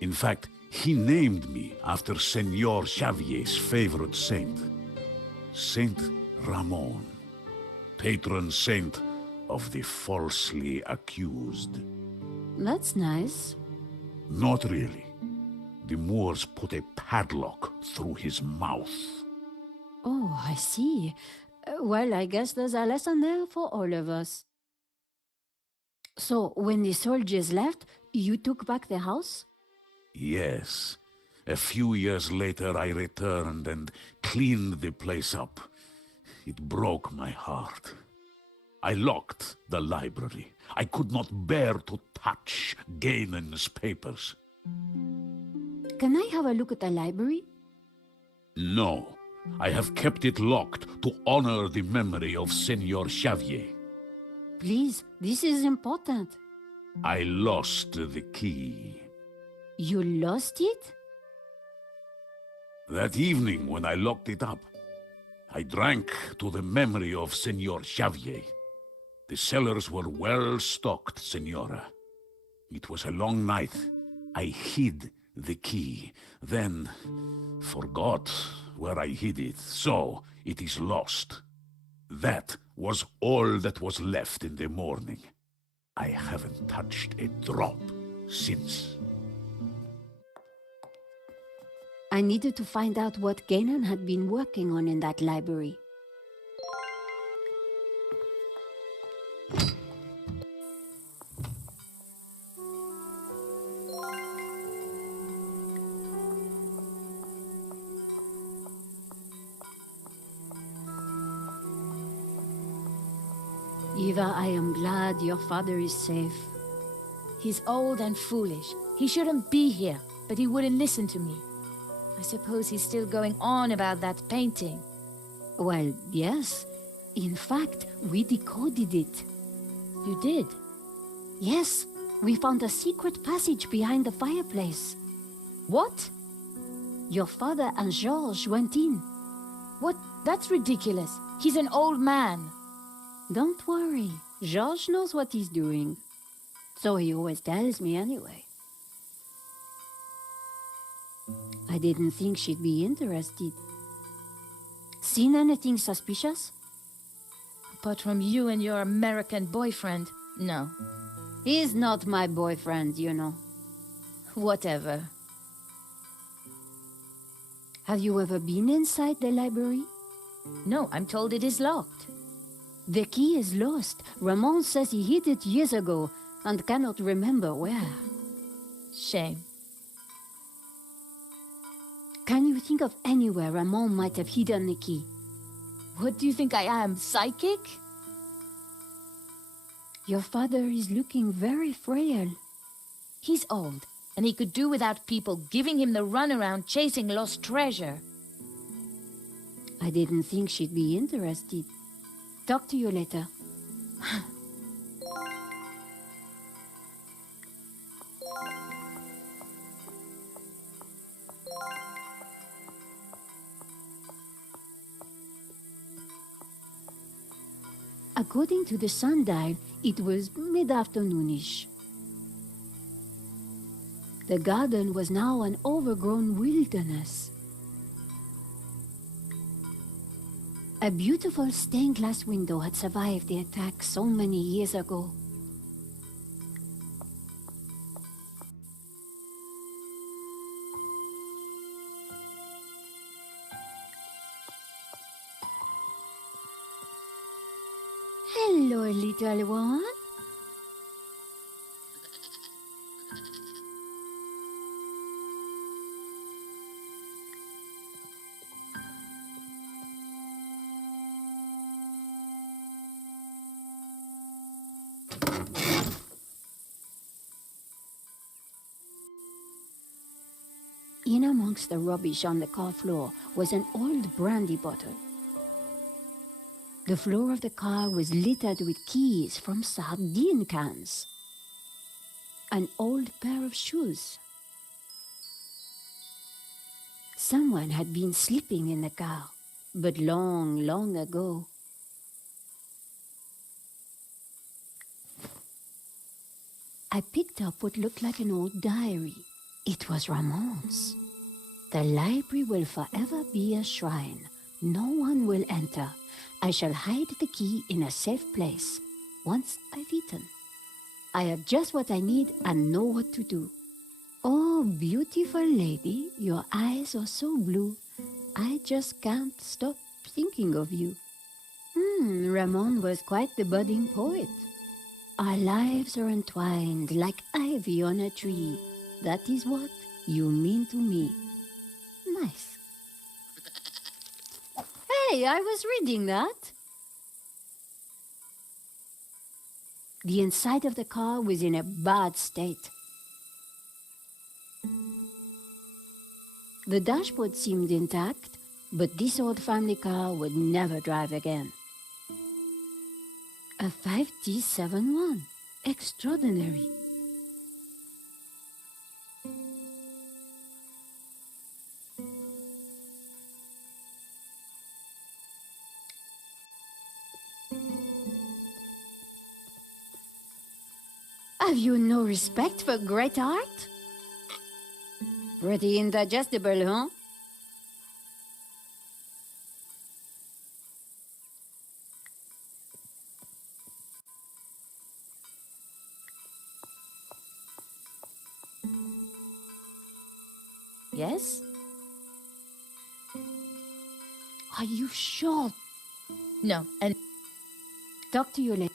In fact, he named me after Senor Xavier's favorite saint, Saint Ramon, patron saint of the falsely accused. That's nice. Not really. The Moors put a padlock through his mouth. Oh, I see. Well, I guess there's a lesson there for all of us. So, when the soldiers left, you took back the house? Yes. A few years later, I returned and cleaned the place up. It broke my heart. I locked the library. I could not bear to touch Gainan's papers. Can I have a look at the library? No, I have kept it locked to honor the memory of Senor Xavier. Please, this is important. I lost the key. You lost it? That evening when I locked it up, I drank to the memory of Senor Xavier. The cellars were well stocked, Senora. It was a long night. I hid the key, then forgot where I hid it, so it is lost. That was all that was left in the morning. I haven't touched a drop since. I needed to find out what Gainan had been working on in that library. Eva, I am glad your father is safe. He's old and foolish. He shouldn't be here, but he wouldn't listen to me. I suppose he's still going on about that painting. Well, yes. In fact, we decoded it. You did? Yes, we found a secret passage behind the fireplace. What? Your father and Georges went in. What? That's ridiculous. He's an old man. Don't worry, Georges knows what he's doing. So he always tells me anyway. I didn't think she'd be interested. Seen anything suspicious? Apart from you and your American boyfriend, no. He's not my boyfriend, you know. Whatever. Have you ever been inside the library? No, I'm told it is locked. The key is lost. Ramon says he hid it years ago and cannot remember where. Shame. Can you think of anywhere Ramon might have hidden the key? What do you think I am, psychic? Your father is looking very frail. He's old, and he could do without people giving him the runaround chasing lost treasure. I didn't think she'd be interested. Talk to you later. According to the sundial, it was mid-afternoonish. The garden was now an overgrown wilderness. A beautiful stained glass window had survived the attack so many years ago. Hello, little one. In amongst the rubbish on the car floor was an old brandy bottle. The floor of the car was littered with keys from sardine cans. An old pair of shoes. Someone had been sleeping in the car, but long, long ago. I picked up what looked like an old diary. It was Ramon's. The library will forever be a shrine. No one will enter. I shall hide the key in a safe place. Once I've eaten, I have just what I need and know what to do. Oh, beautiful lady, your eyes are so blue. I just can't stop thinking of you. Ramon was quite the budding poet. Our lives are entwined like ivy on a tree. That is what you mean to me. Nice. Hey, I was reading that. The inside of the car was in a bad state. The dashboard seemed intact, but this old family car would never drive again. A 5T71. Extraordinary. Have you no respect for great art? Pretty indigestible, huh? Yes? Are you sure? No, and Talk to you later.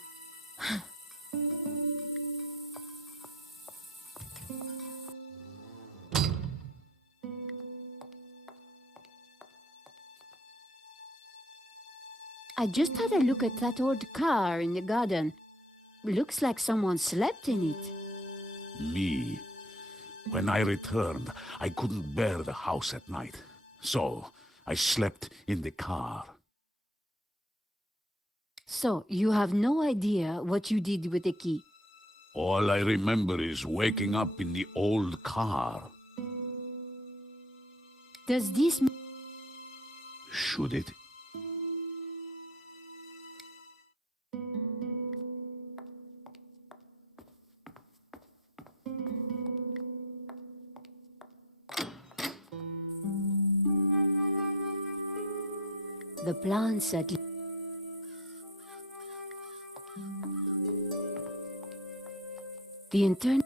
I just had a look at that old car in the garden. Looks like someone slept in it. Me. When I returned, I couldn't bear the house at night. So, I slept in the car. So, you have no idea what you did with the key. All I remember is waking up in the old car. Does this mean Should it? the plants that the intern,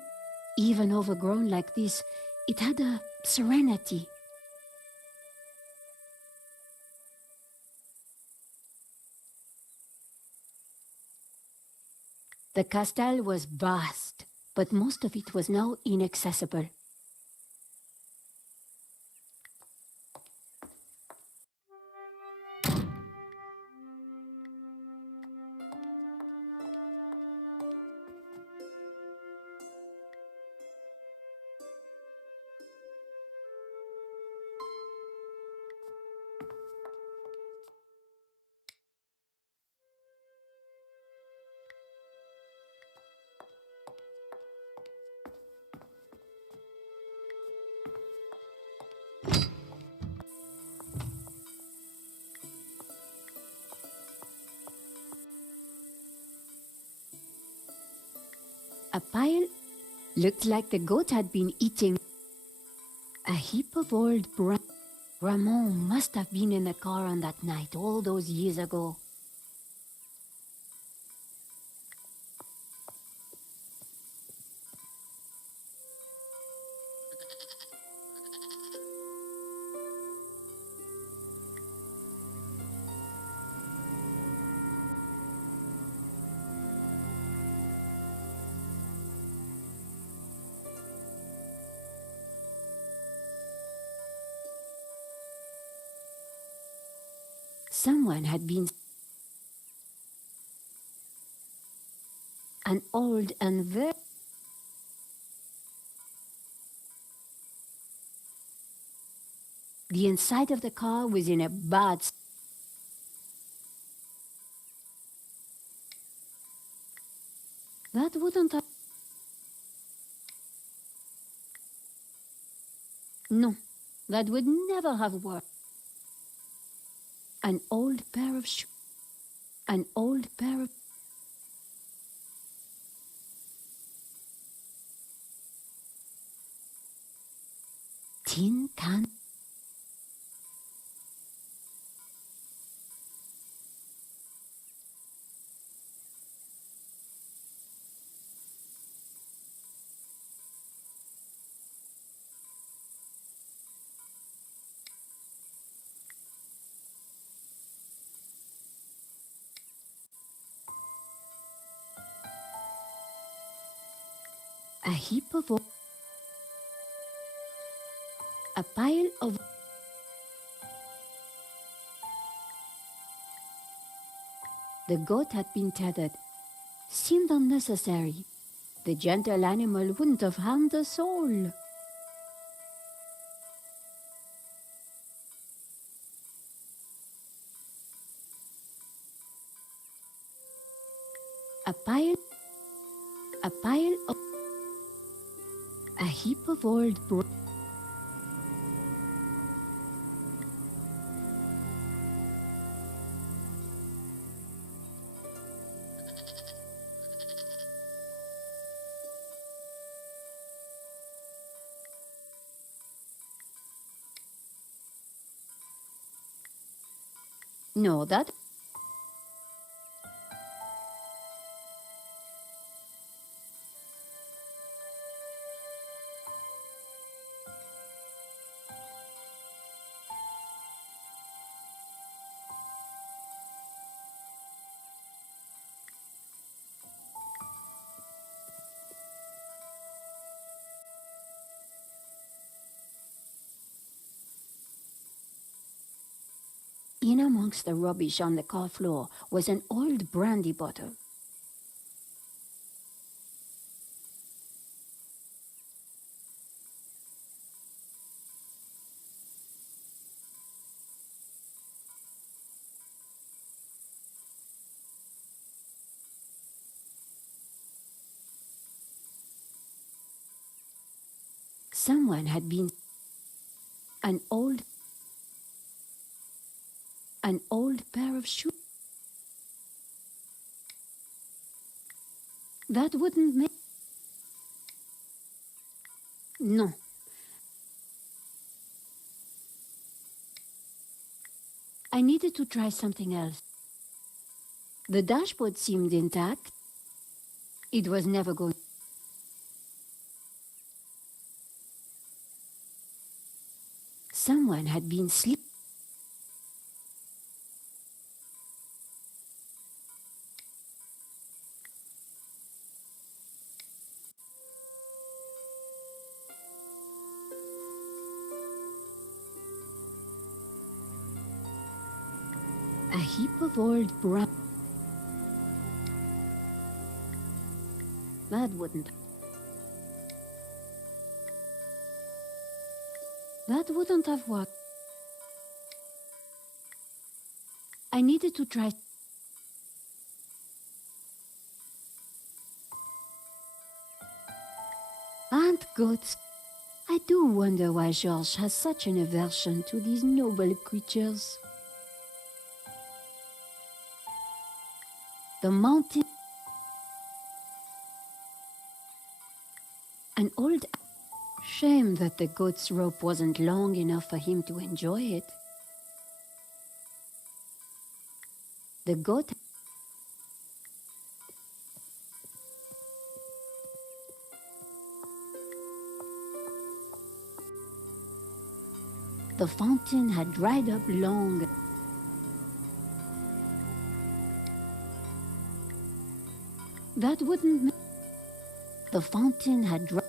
even overgrown like this, it had a serenity. The castle was vast, but most of it was now inaccessible. A pile looked like the goat had been eating. A heap of old Ramon must have been in the car on that night all those years ago. Someone had been an old and very the inside of the car was in a bad that wouldn't have no, that would never have worked. An old pair of shoes. An old pair of tin can. A heap of a pile of the goat had been tethered. Seemed unnecessary. The gentle animal wouldn't have harmed a soul. A pile of a heap of old no, that in amongst the rubbish on the car floor was an old brandy bottle. Someone had been an old pair of shoes. That wouldn't make no. I needed to try something else. The dashboard seemed intact. It was never going. Someone had been sleeping. A heap of old brown. That wouldn't. That wouldn't have worked. I needed to try. Aunt goats. I do wonder why Georges has such an aversion to these noble creatures. The mountain. An old. Shame that the goat's rope wasn't long enough for him to enjoy it. The goat. The fountain had dried up long. That wouldn't make. The fountain had dried.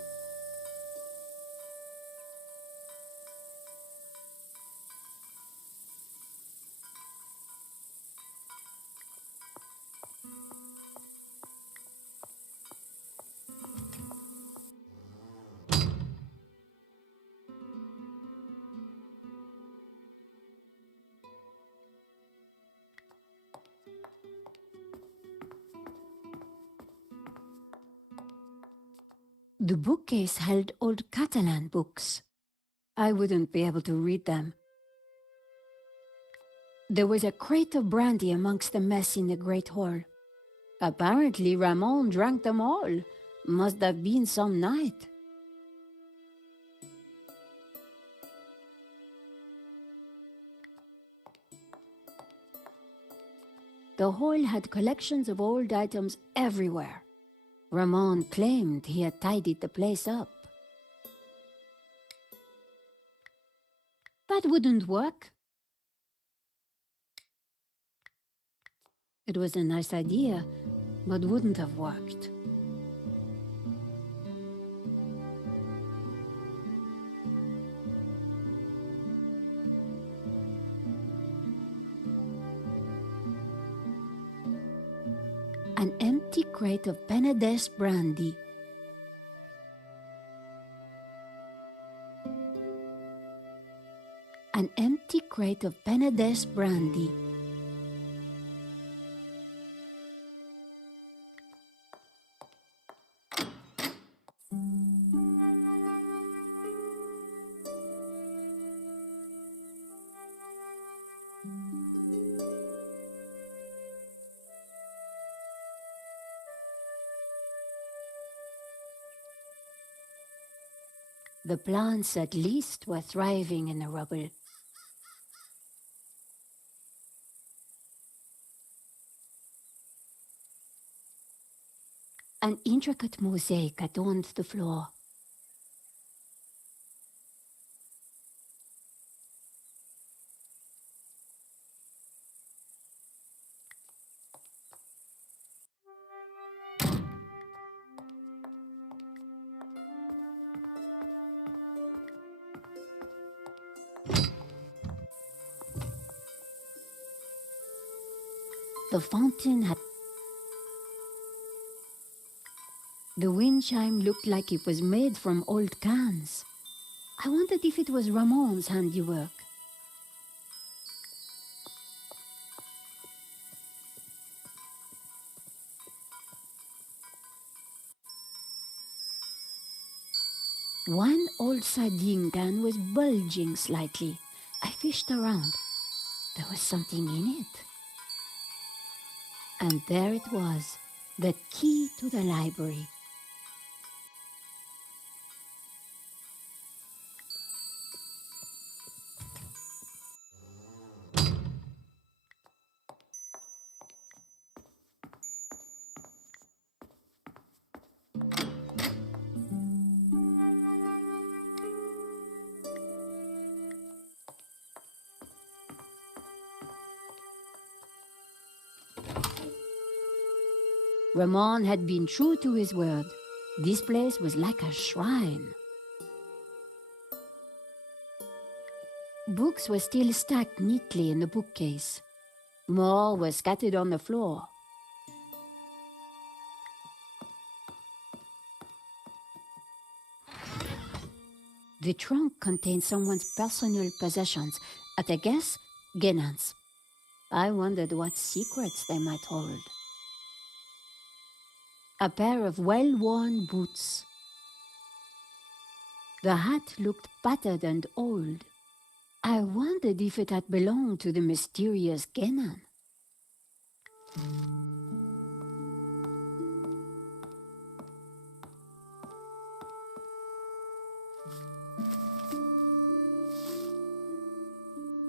The bookcase held old Catalan books. I wouldn't be able to read them. There was a crate of brandy amongst the mess in the great hall. Apparently Ramon drank them all. Must have been some night. The hall had collections of old items everywhere. Ramon claimed he had tidied the place up. That wouldn't work. It was a nice idea, but wouldn't have worked. crate of Penedès brandy. An empty crate of Penedès brandy. The plants at least were thriving in the rubble. An intricate mosaic adorned the floor. The fountain had... The wind chime looked like it was made from old cans. I wondered if it was Ramon's handiwork. One old sardine can was bulging slightly. I fished around. There was something in it. And there it was, the key to the library. Ramon had been true to his word. This place was like a shrine. Books were still stacked neatly in the bookcase. More were scattered on the floor. The trunk contained someone's personal possessions, at a guess, Guénan's. I wondered what secrets they might hold. A pair of well-worn boots. The hat looked battered and old. I wondered if it had belonged to the mysterious Guénan.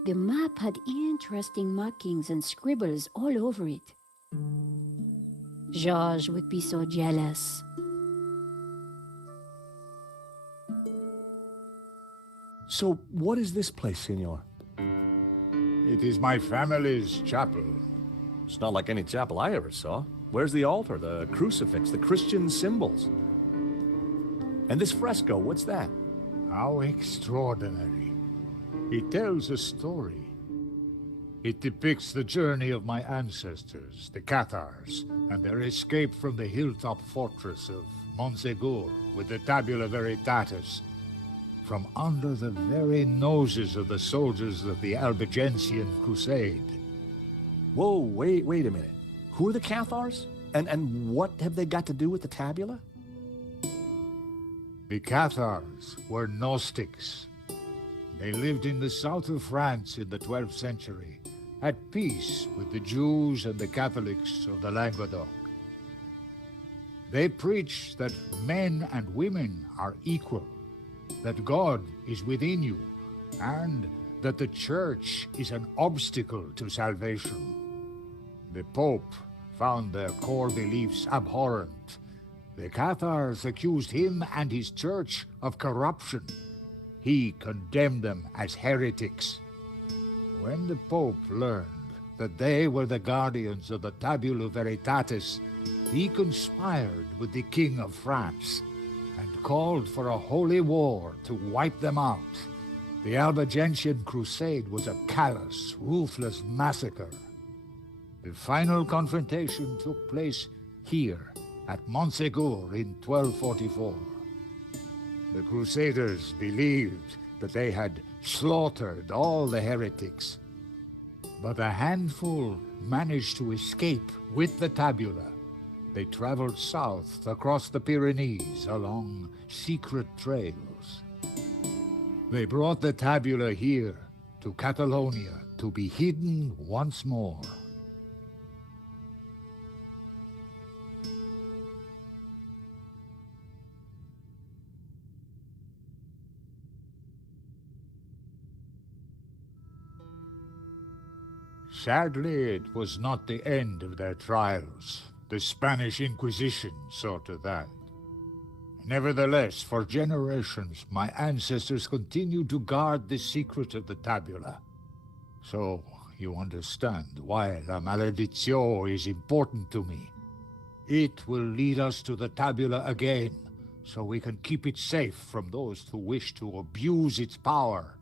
The map had interesting markings and scribbles all over it. Georges would be so jealous. So, what is this place, Senor? It is my family's chapel. It's not like any chapel I ever saw. Where's the altar, the crucifix, the Christian symbols? And this fresco, what's that? How extraordinary. It tells a story. It depicts the journey of my ancestors, the Cathars, and their escape from the hilltop fortress of Montségur with the Tabula Veritatis, from under the very noses of the soldiers of the Albigensian Crusade. Whoa, wait a minute. Who are the Cathars? And what have they got to do with the tabula? The Cathars were Gnostics. They lived in the south of France in the 12th century, at peace with the Jews and the Catholics of the Languedoc. They preach that men and women are equal, that God is within you, and that the Church is an obstacle to salvation. The Pope found their core beliefs abhorrent. The Cathars accused him and his Church of corruption. He condemned them as heretics. When the Pope learned that they were the guardians of the Tabula Veritatis, he conspired with the King of France and called for a holy war to wipe them out. The Albigensian Crusade was a callous, ruthless massacre. The final confrontation took place here at Montsegur in 1244. The Crusaders believed that they had slaughtered all the heretics, but a handful managed to escape with the tabula. They traveled south across the Pyrenees along secret trails. They brought the tabula here to Catalonia to be hidden once more. Sadly, it was not the end of their trials. The Spanish Inquisition saw to that. Nevertheless, for generations, my ancestors continued to guard the secret of the tabula. So, you understand why La Maledictio is important to me. It will lead us to the tabula again, so we can keep it safe from those who wish to abuse its power.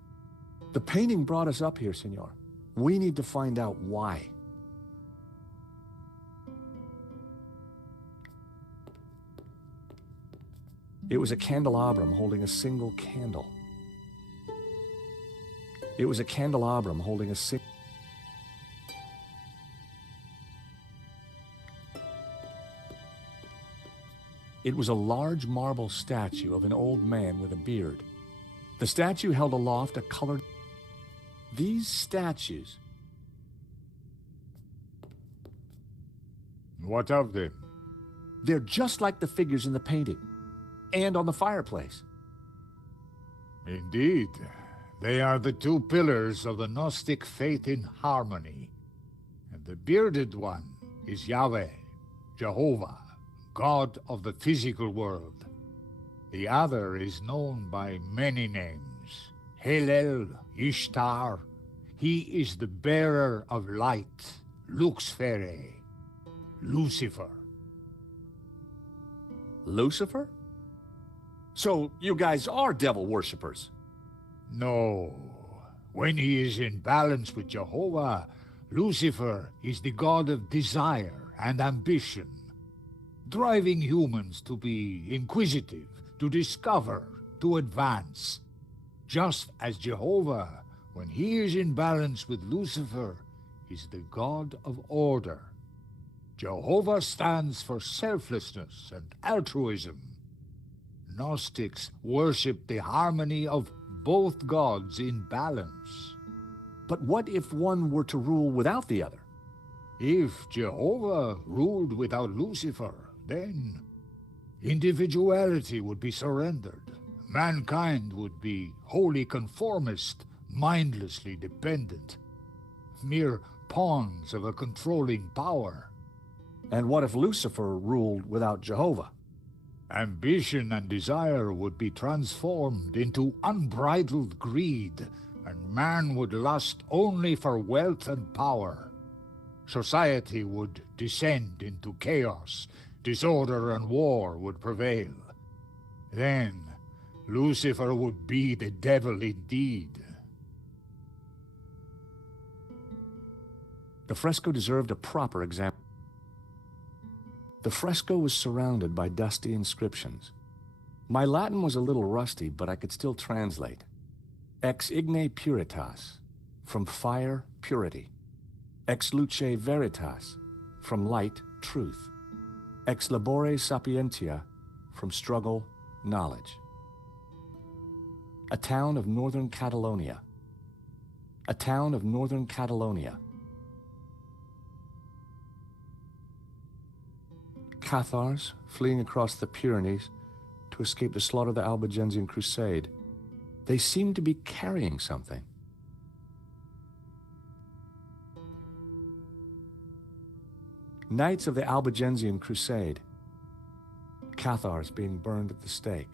The painting brought us up here, Senor. We need to find out why. It was a candelabrum holding a single candle. It was a candelabrum holding a single... It was a large marble statue of an old man with a beard. The statue held aloft a colored... These statues... What of them? They're just like the figures in the painting, and on the fireplace. Indeed. They are the two pillars of the Gnostic faith in harmony. And the bearded one is Yahweh, Jehovah, God of the physical world. The other is known by many names. Helel, Ishtar. He is the bearer of light, Luxfere, Lucifer. Lucifer? So you guys are devil worshippers? No. When he is in balance with Jehovah, Lucifer is the god of desire and ambition, driving humans to be inquisitive, to discover, to advance. Just as Jehovah, when he is in balance with Lucifer, is the god of order. Jehovah stands for selflessness and altruism. Gnostics worship the harmony of both gods in balance. But what if one were to rule without the other? If Jehovah ruled without Lucifer, then individuality would be surrendered. Mankind would be wholly conformist, mindlessly dependent, mere pawns of a controlling power. And what if Lucifer ruled without Jehovah? Ambition and desire would be transformed into unbridled greed, and man would lust only for wealth and power. Society would descend into chaos, disorder and war would prevail. Then, Lucifer would be the devil indeed. The fresco deserved a proper example. The fresco was surrounded by dusty inscriptions. My Latin was a little rusty, but I could still translate. Ex igne puritas, from fire, purity. Ex luce veritas, from light, truth. Ex labore sapientia, from struggle, knowledge. A town of northern Catalonia. A town of northern Catalonia. Cathars, fleeing across the Pyrenees to escape the slaughter of the Albigensian Crusade. They seemed to be carrying something. Knights of the Albigensian Crusade. Cathars being burned at the stake.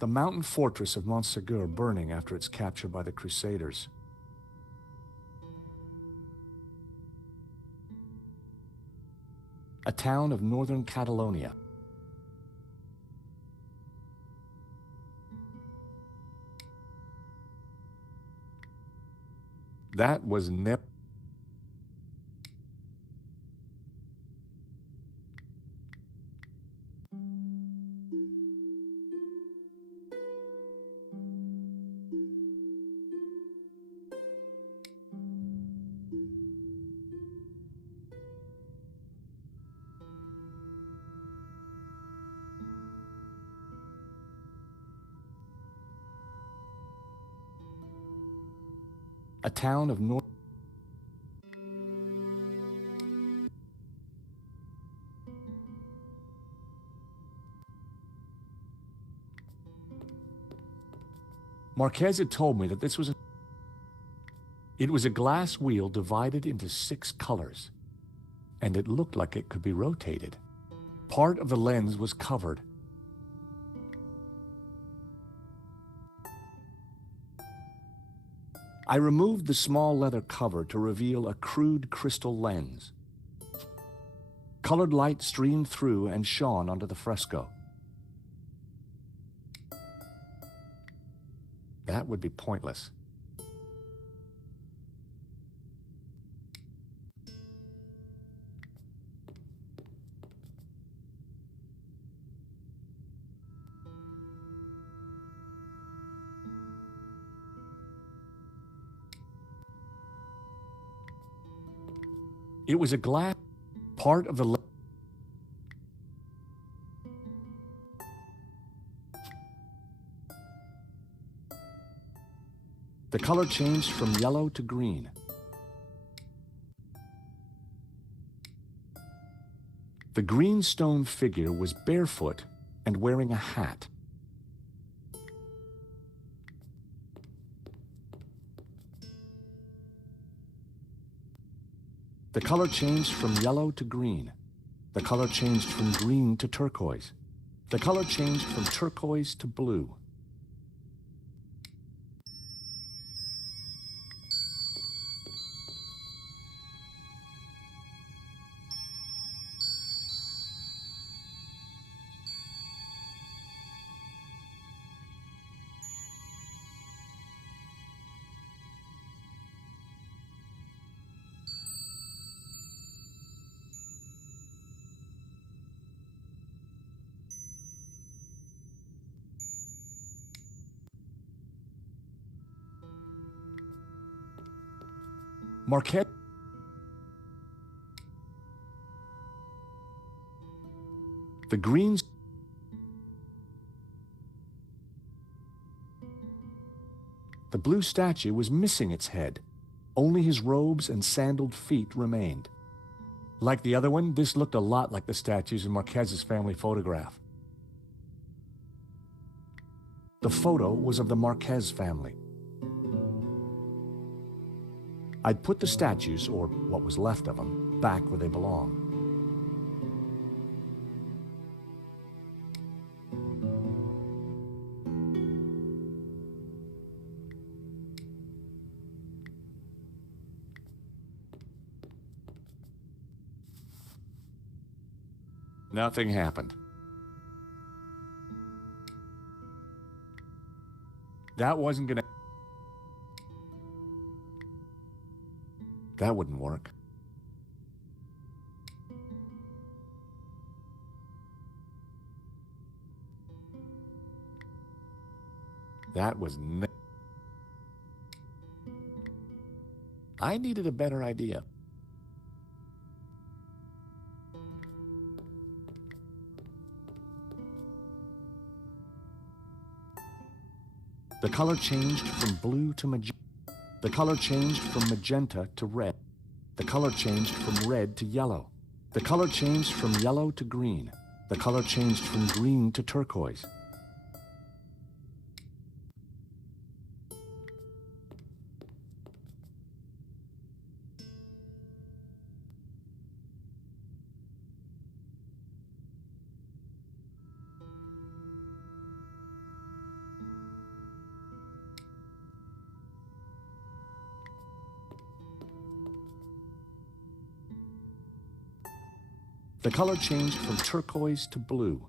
The mountain fortress of Montsegur burning after its capture by the Crusaders. A town of northern Catalonia. That was a town of North. Marquez had told me that this was it was a glass wheel divided into 6 colors, and it looked like it could be rotated. Part of the lens was covered. I removed the small leather cover to reveal a crude crystal lens. Colored light streamed through and shone onto the fresco. That would be pointless. It was a glass part of the The color changed from yellow to green. The green stone figure was barefoot and wearing a hat. The color changed from yellow to green. The color changed from green to turquoise. The color changed from turquoise to blue. Marquette. The greens. The blue statue was missing its head. Only his robes and sandaled feet remained. Like the other one, this looked a lot like the statues in Marquez's family photograph. The photo was of the Marquez family. I'd put the statues, or what was left of them, back where they belong. Nothing happened. That wasn't gonna... That wouldn't work. That was I needed a better idea. The color changed from blue to magenta. The color changed from magenta to red. The color changed from red to yellow. The color changed from yellow to green. The color changed from green to turquoise. The color changed from turquoise to blue.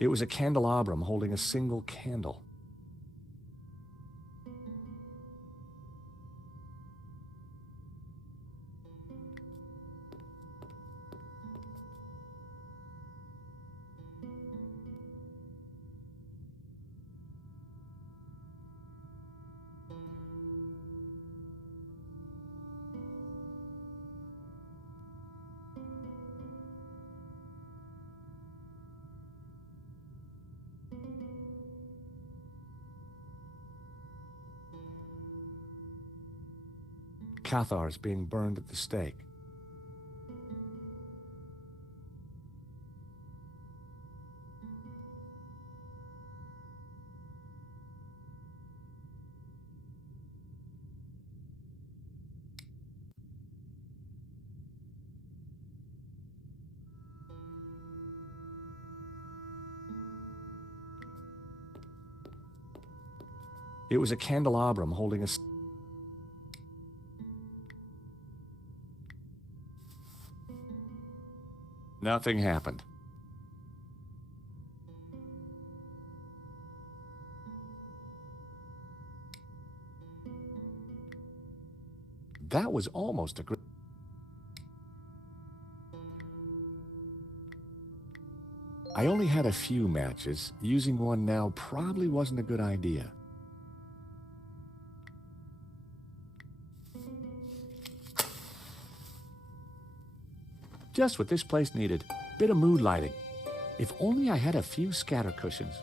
It was a candelabrum holding a single candle. Cathars being burned at the stake. It was a candelabrum holding a... Nothing happened. That was almost a great... I only had a few matches. Using one now probably wasn't a good idea. Just what this place needed. Bit of mood lighting. If only I had a few scatter cushions.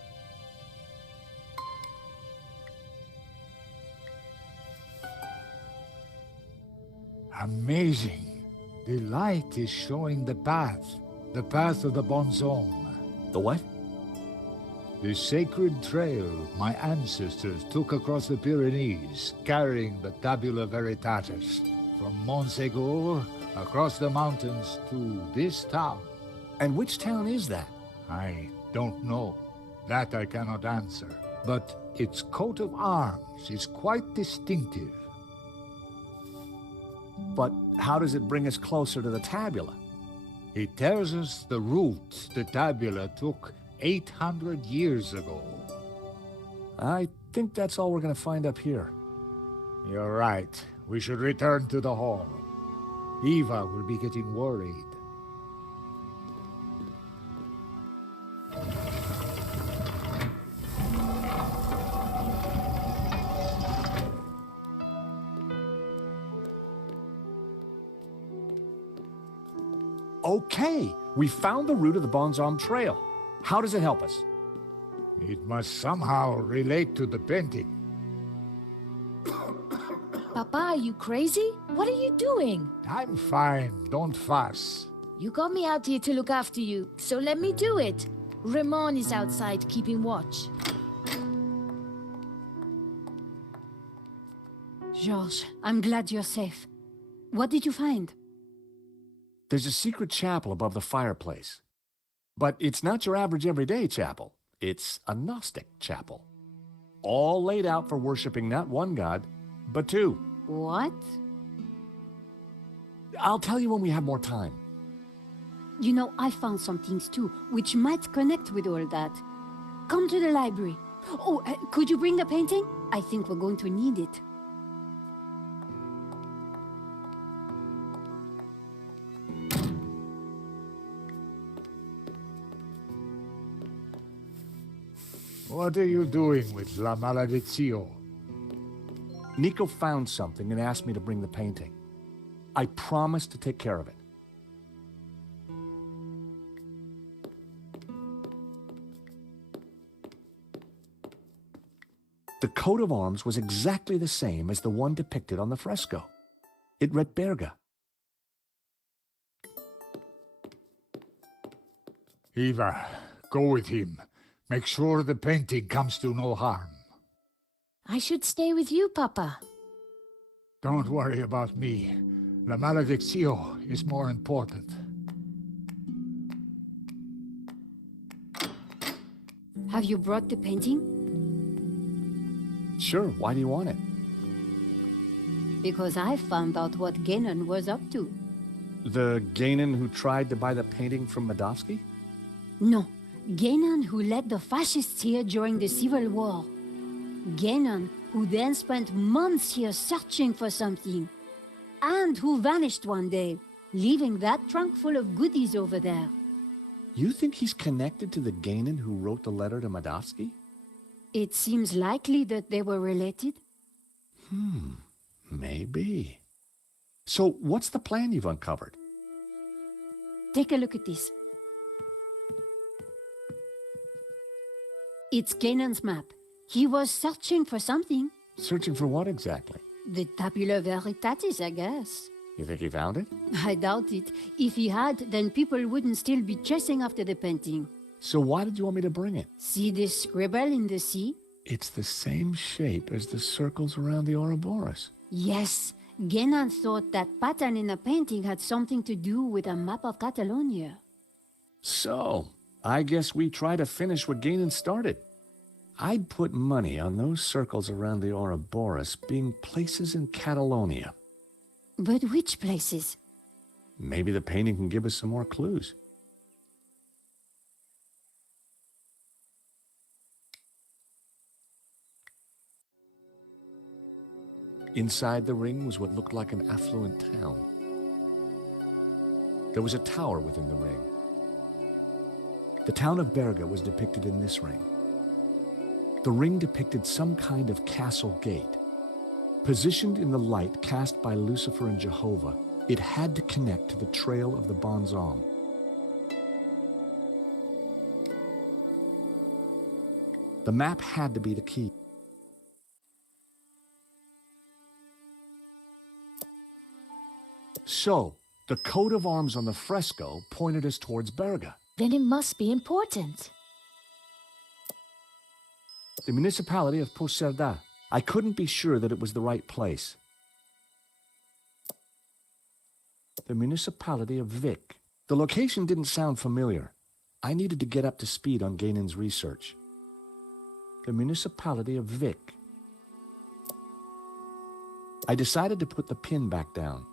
Amazing. The light is showing the path of the bonzome. The what? The sacred trail my ancestors took across the Pyrenees, carrying the Tabula Veritatis, from Montségur across the mountains to this town. And which town is that? I don't know. That I cannot answer. But its coat of arms is quite distinctive. But how does it bring us closer to the tabula? It tells us the route the tabula took 800 years ago. I think that's all we're going to find up here. You're right. We should return to the hall. Eva will be getting worried. Okay, we found the route of the Bonzom Trail. How does it help us? It must somehow relate to the painting. Papa, are you crazy? What are you doing? I'm fine. Don't fuss. You got me out here to look after you, so let me do it. Ramon is outside keeping watch. Georges, I'm glad you're safe. What did you find? There's a secret chapel above the fireplace. But it's not your average everyday chapel. It's a Gnostic chapel. All laid out for worshiping not one god, but two. What? I'll tell you when we have more time. You know, I found some things too, which might connect with all that. Come to the library. Oh, could you bring the painting? I think we're going to need it. What are you doing with La Maledizio? Nico found something and asked me to bring the painting. I promised to take care of it. The coat of arms was exactly the same as the one depicted on the fresco. It read Berga. Eva, go with him. Make sure the painting comes to no harm. I should stay with you, Papa. Don't worry about me. La Malediccio is more important. Have you brought the painting? Sure, why do you want it? Because I found out what Genon was up to. The Gainan who tried to buy the painting from Medovsky? No, Genon who led the fascists here during the Civil War. Genon who then spent months here searching for something. And who vanished one day, leaving that trunk full of goodies over there. You think he's connected to the Gainan who wrote the letter to Medovsky? It seems likely that they were related. Maybe. So what's the plan you've uncovered? Take a look at this. It's Ganon's map. He was searching for something. Searching for what exactly? The Tabula Veritatis, I guess. You think he found it? I doubt it. If he had, then people wouldn't still be chasing after the painting. So why did you want me to bring it? See this scribble in the sea? It's the same shape as the circles around the Ouroboros. Yes. Genan thought that pattern in the painting had something to do with a map of Catalonia. So, I guess we try to finish what Gainan started. I'd put money on those circles around the Ouroboros being places in Catalonia. But which places? Maybe the painting can give us some more clues. Inside the ring was what looked like an affluent town. There was a tower within the ring. The town of Berga was depicted in this ring. The ring depicted some kind of castle gate. Positioned in the light cast by Lucifer and Jehovah, it had to connect to the trail of the Bonzom. The map had to be the key. So, the coat of arms on the fresco pointed us towards Berga. Then it must be important. The municipality of Pucerda. I couldn't be sure that it was the right place. The municipality of Vic. The location didn't sound familiar. I needed to get up to speed on Gainan's research. The municipality of Vic. I decided to put the pin back down.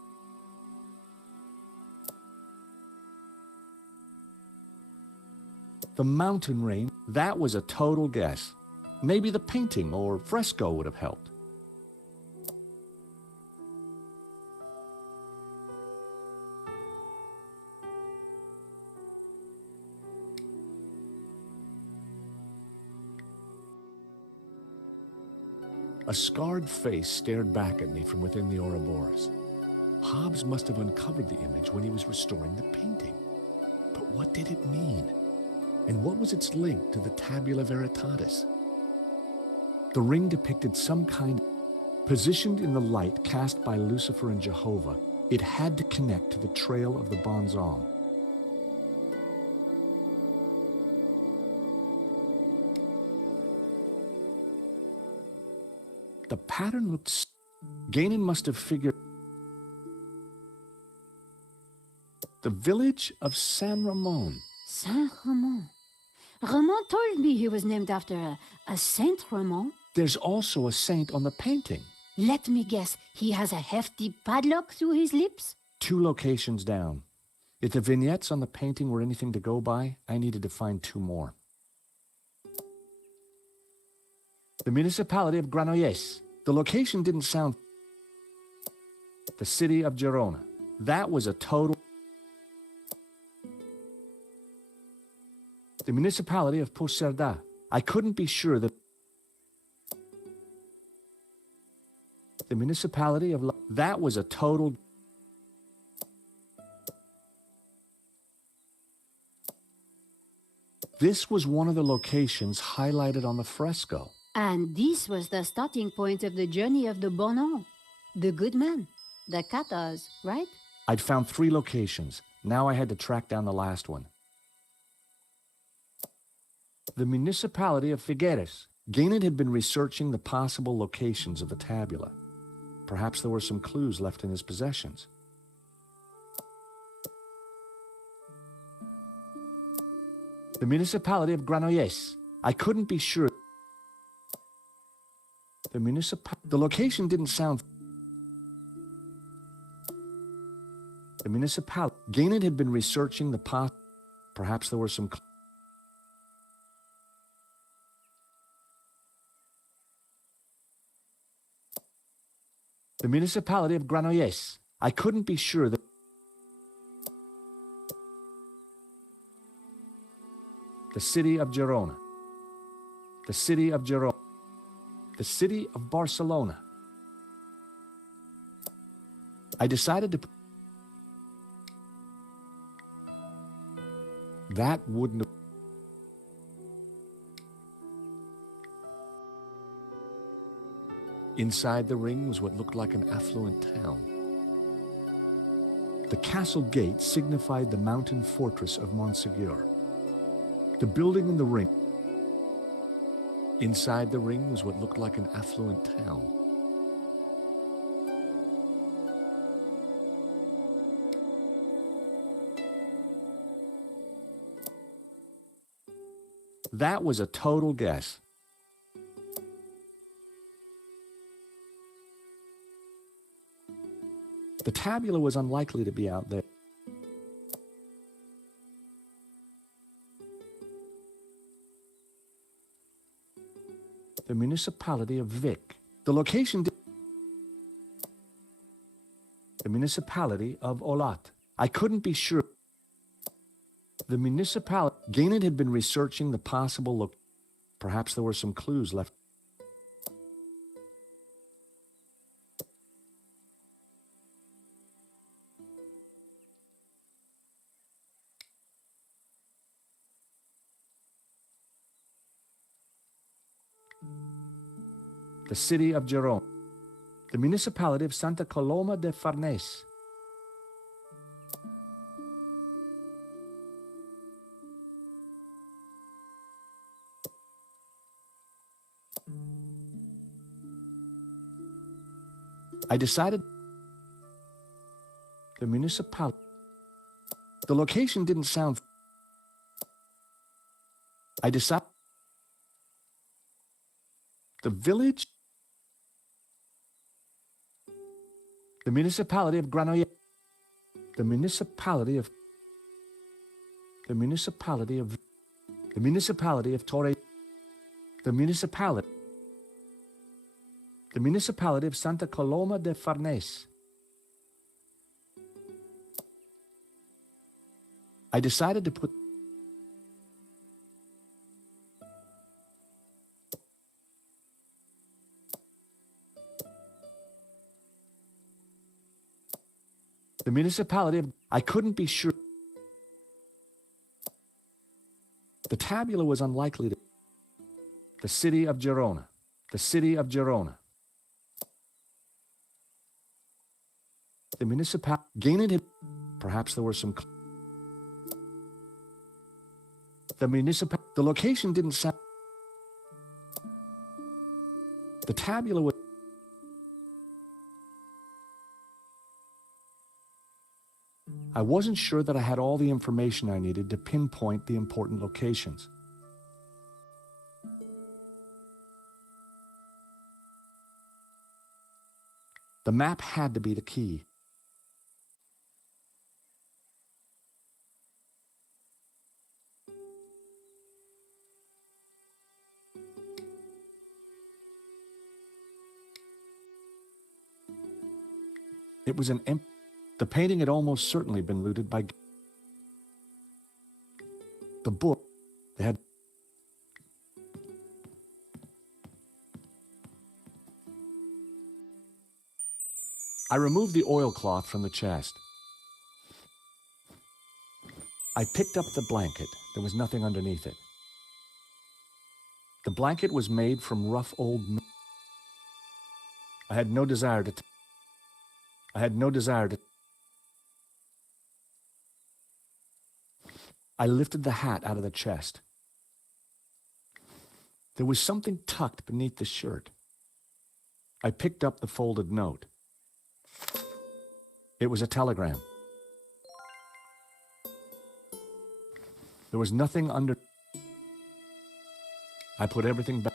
The mountain range, that was a total guess. Maybe the painting or fresco would have helped. A scarred face stared back at me from within the Ouroboros. Hobbes must have uncovered the image when he was restoring the painting. But what did it mean? And what was its link to the Tabula Veritatis? The ring depicted some kind, positioned in the light cast by Lucifer and Jehovah. It had to connect to the trail of the Bonzom. The pattern looked... Gainan must have figured... The village of San Ramon. Saint Ramon. Ramon told me he was named after a Saint Ramon. There's also a saint on the painting. Let me guess, he has a hefty padlock through his lips? 2 locations down. If the vignettes on the painting were anything to go by, I needed to find 2 more. The municipality of Granollers. The location didn't sound... The city of Girona. That was a total... The municipality of Pucerda. I couldn't be sure that... The municipality of... That was a total... This was one of the locations highlighted on the fresco. And this was the starting point of the journey of the Bonon, the good man, the Cathars, right? I'd found 3 locations. Now I had to track down the last one. The municipality of Figueres. Gainan had been researching the possible locations of the tabula. Perhaps there were some clues left in his possessions. The municipality of Granollers. I couldn't be sure. The location didn't sound... The municipality... Gainan had been researching the Perhaps there were some... The municipality of Granollers. I couldn't be sure that... The city of Girona. The city of Girona. The city of Barcelona. I decided to... That wouldn't have... Inside the ring was what looked like an affluent town. The castle gate signified the mountain fortress of Montségur. The building in the ring. Inside the ring was what looked like an affluent town. That was a total guess. The tabula was unlikely to be out there. The municipality of Vic. The location. The municipality of Olat. I couldn't be sure. The municipality. Gaynor had been researching the possible look. Perhaps there were some clues left. The city of Girona. The municipality of Santa Coloma de Farnese. I decided the municipality. The location didn't sound. I decided the village. The municipality of Granollers. The municipality of. The municipality of. The municipality of Torre. The municipality. The municipality of Santa Coloma de Farnese. I decided to put. The municipality of. I couldn't be sure. The tabula was unlikely to. The city of Girona. The city of Girona. The municipality. Gaynor had. Perhaps there were some. The municipal. The location didn't sound. The tabula was. I wasn't sure that I had all the information I needed to pinpoint the important locations. The map had to be the key. It was an empty. The painting had almost certainly been looted by. The book. They had. I removed the oilcloth from the chest. I picked up the blanket. There was nothing underneath it. The blanket was made from rough old. I had no desire to. I had no desire to. I lifted the hat out of the chest. There was something tucked beneath the shirt. I picked up the folded note. It was a telegram. There was nothing under. I put everything back.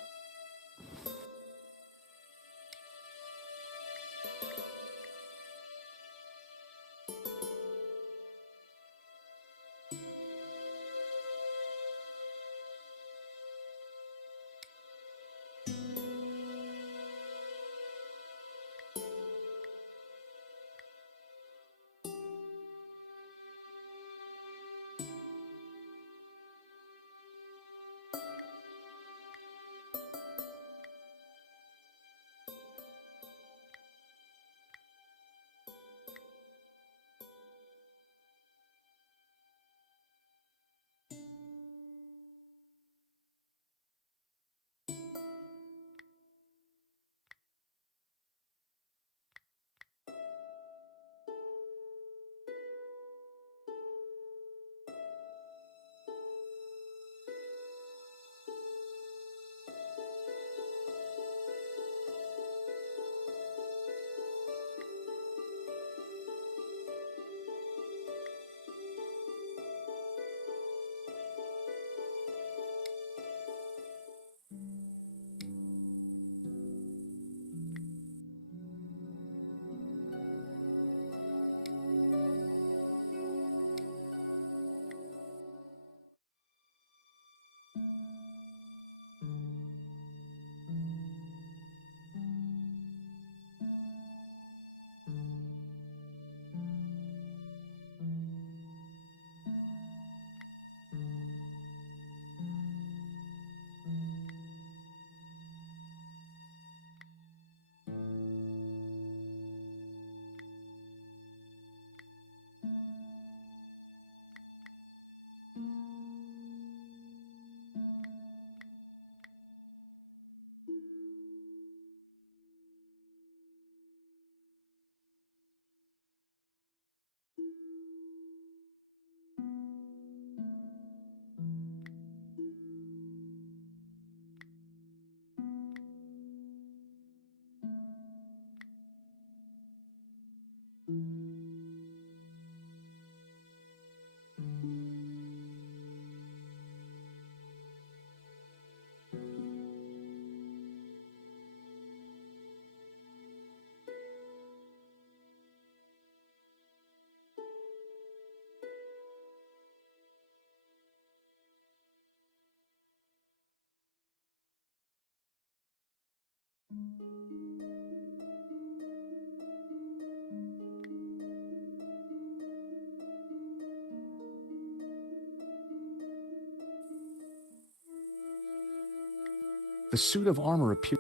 The suit of armor appears.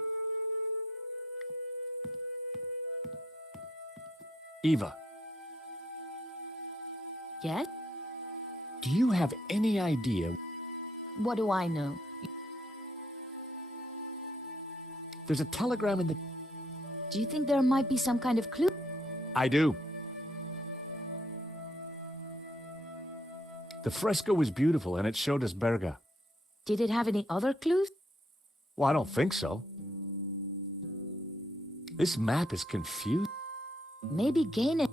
Eva, Yes? do you have any idea? What do I know? There's a telegram in the... Do you think there might be some kind of clue? I do. The fresco was beautiful, and it showed us Berga. Did it have any other clues? Well, I don't think so. This map is confused. Maybe Gain.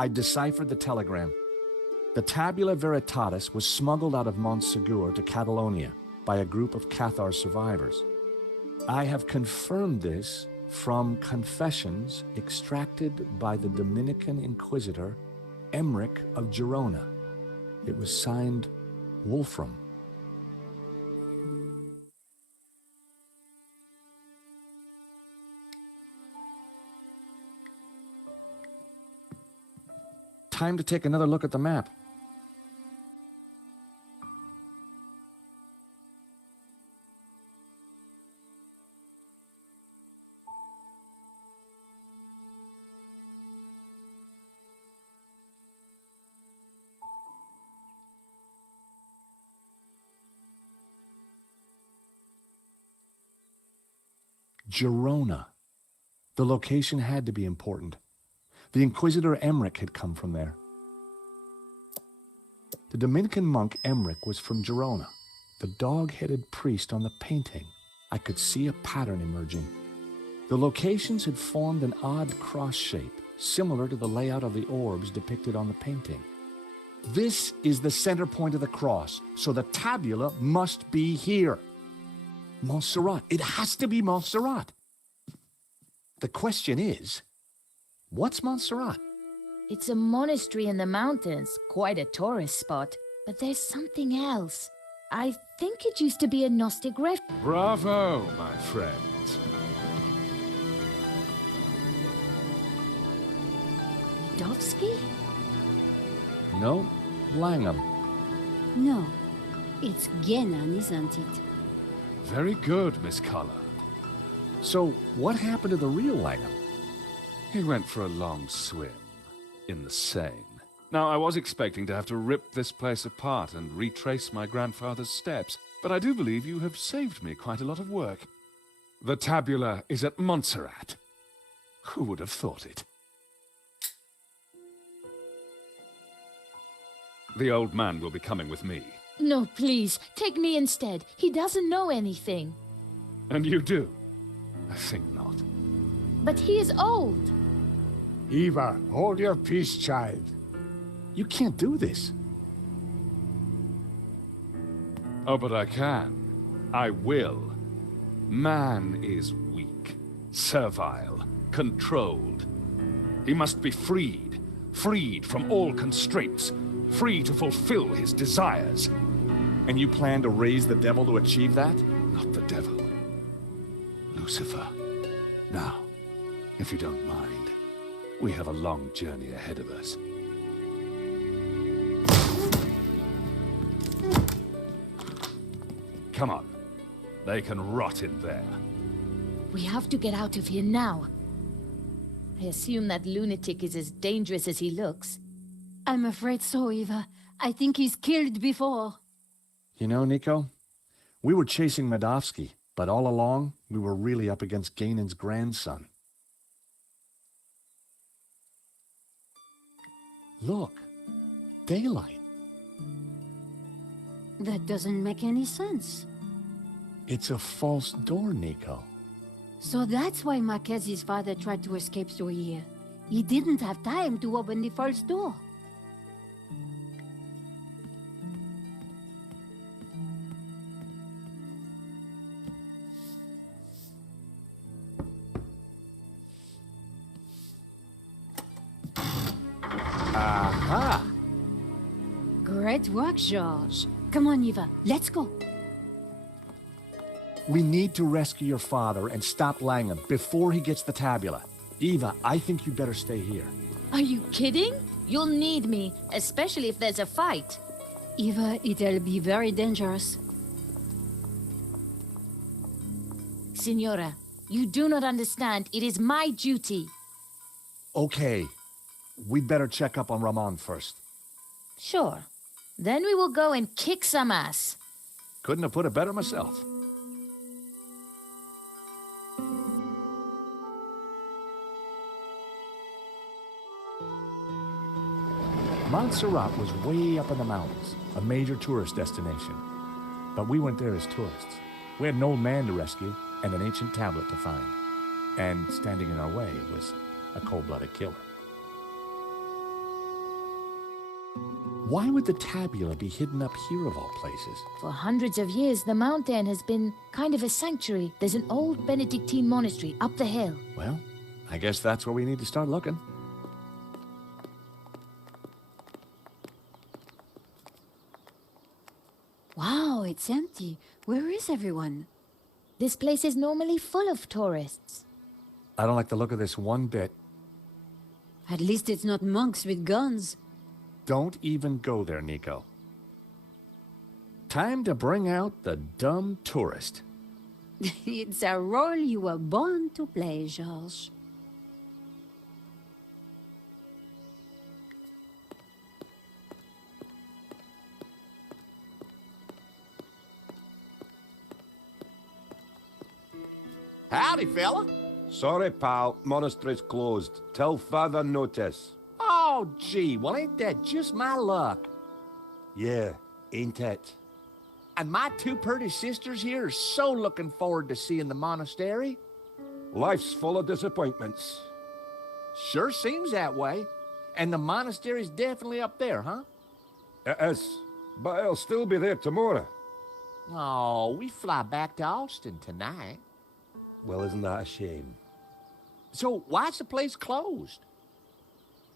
I deciphered the telegram. The Tabula Veritatis was smuggled out of Montsegur to Catalonia by a group of Cathar survivors. I have confirmed this from confessions extracted by the Dominican Inquisitor Emmerich of Girona. It was signed Wolfram. Time to take another look at the map. Girona. The location had to be important. The Inquisitor Emmerich had come from there. The Dominican monk Emmerich was from Girona. The dog-headed priest on the painting. I could see a pattern emerging. The locations had formed an odd cross shape, similar to the layout of the orbs depicted on the painting. This is the center point of the cross, so the tabula must be here. Montserrat. It has to be Montserrat. The question is, what's Montserrat? It's a monastery in the mountains, quite a tourist spot. But there's something else. I think it used to be a Gnostic refuge. Bravo, my friend. Dovsky? No, Langham. No. It's Genan, isn't it? Very good, Miss Collard. So, what happened to the real Langham? He went for a long swim in the Seine. Now, I was expecting to have to rip this place apart and retrace my grandfather's steps, but I do believe you have saved me quite a lot of work. The tabula is at Montserrat. Who would have thought it? The old man will be coming with me. No, please, take me instead. He doesn't know anything. And you do? I think not. But he is old. Eva, hold your peace, child. You can't do this. Oh, but I can. I will. Man is weak, servile, controlled. He must be freed. Freed from all constraints. Free to fulfill his desires. And you plan to raise the devil to achieve that? Not the devil. Lucifer. Now, if you don't mind, we have a long journey ahead of us. Come on. They can rot in there. We have to get out of here now. I assume that lunatic is as dangerous as he looks. I'm afraid so, Eva. I think he's killed before. You know, Nico, we were chasing Medovsky, but all along, we were really up against Ganon's grandson. Look, daylight. That doesn't make any sense. It's a false door, Nico. So that's why Marquez's father tried to escape through here. He didn't have time to open the false door. Aha! Great work, George. Come on, Eva, let's go. We need to rescue your father and stop Langham before he gets the tabula. Eva, I think you better stay here. Are you kidding? You'll need me, especially if there's a fight. Eva, it'll be very dangerous. Signora, you do not understand. It is my duty. Okay. We'd better check up on Ramon first. Sure. Then we will go and kick some ass. Couldn't have put it better myself. Montserrat was way up in the mountains, a major tourist destination. But we went there as tourists. We had an old man to rescue and an ancient tablet to find. And standing in our way was a cold-blooded killer. Why would the tabula be hidden up here of all places? For hundreds of years, the mountain has been kind of a sanctuary. There's an old Benedictine monastery up the hill. Well, I guess that's where we need to start looking. Wow, it's empty. Where is everyone? This place is normally full of tourists. I don't like the look of this one bit. At least it's not monks with guns. Don't even go there, Nico. Time to bring out the dumb tourist. It's a role you were born to play, Georges. Howdy, fella. Sorry, pal. Monastery's closed. Till further notice. Oh, gee, well, ain't that just my luck? Yeah, ain't it? And my two pretty sisters here are so looking forward to seeing the monastery. Life's full of disappointments. Sure seems that way. And the monastery's definitely up there, huh? It is, but it'll still be there tomorrow. Oh, we fly back to Austin tonight. Well, isn't that a shame? So why's the place closed?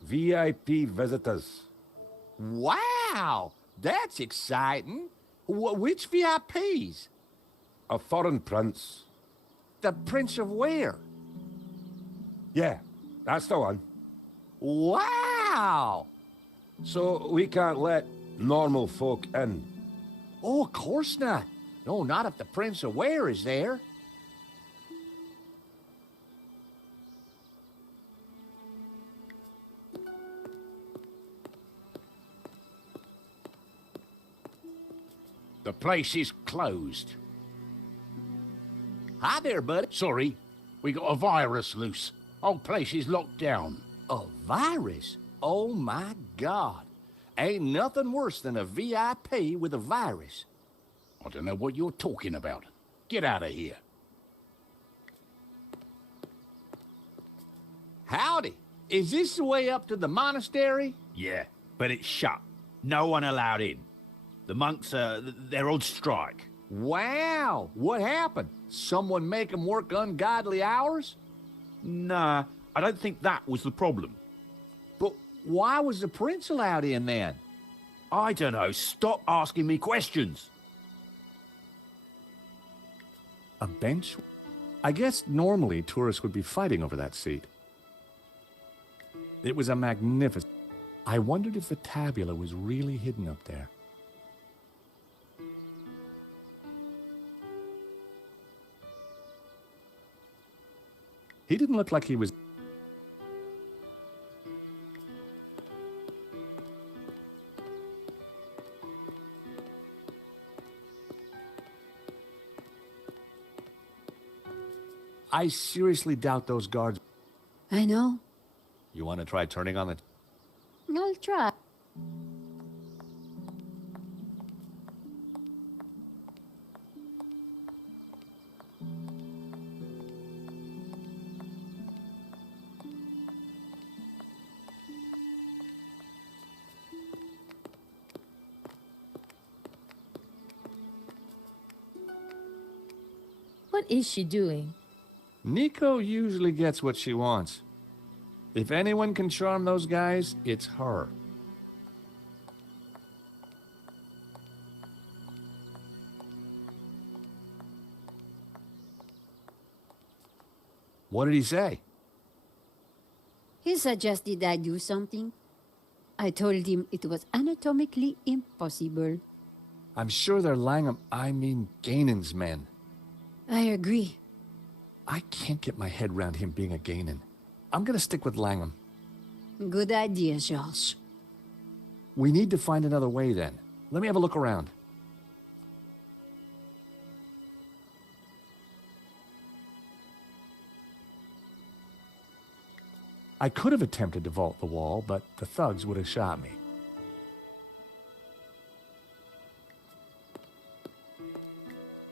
VIP visitors. Wow, that's exciting. Which VIPs? A foreign prince. The Prince of where? Yeah, that's the one. Wow! So we can't let normal folk in. Oh, of course not. No, not if the Prince of where is there. The place is closed. Hi there, buddy. Sorry, we got a virus loose. Whole place is locked down. A virus? Oh, my God. Ain't nothing worse than a VIP with a virus. I don't know what you're talking about. Get out of here. Howdy. Is this the way up to the monastery? Yeah, but it's shut. No one allowed in. The monks, they're on strike. Wow. What happened? Someone make them work ungodly hours? Nah, I don't think that was the problem. But why was the prince allowed in then? I don't know. Stop asking me questions. A bench? I guess normally tourists would be fighting over that seat. It was a magnificent... I wondered if the tabula was really hidden up there. He didn't look like he was... I seriously doubt those guards... I know. You want to try turning on the... I'll try. What is she doing? Nico usually gets what she wants. If anyone can charm those guys, it's her. What did he say? suggested I do something. I told him it was anatomically impossible. I'm sure they're Gainan's men. I agree. I can't get my head around him being a Gainan. I'm gonna stick with Langham. Good idea, George. We need to find another way then. Let me have a look around. I could have attempted to vault the wall, but the thugs would have shot me.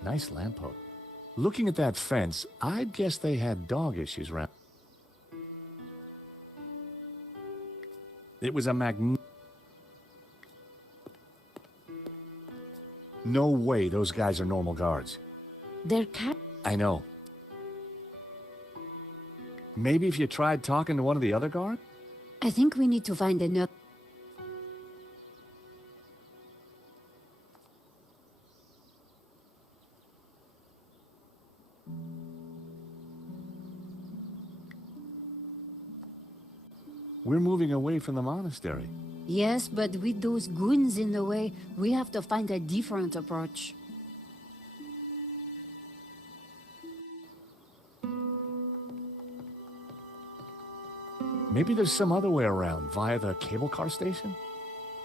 Nice lamppost. Looking at that fence, I'd guess they had dog issues around. It was a No way those guys are normal guards. They're I know. Maybe if you tried talking to one of the other guards? I think we need to find another. We're moving away from the monastery. Yes, but with those goons in the way, we have to find a different approach. Maybe there's some other way around, via the cable car station?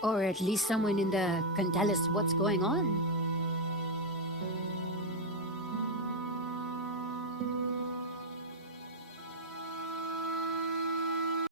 Or at least someone in the can tell us what's going on.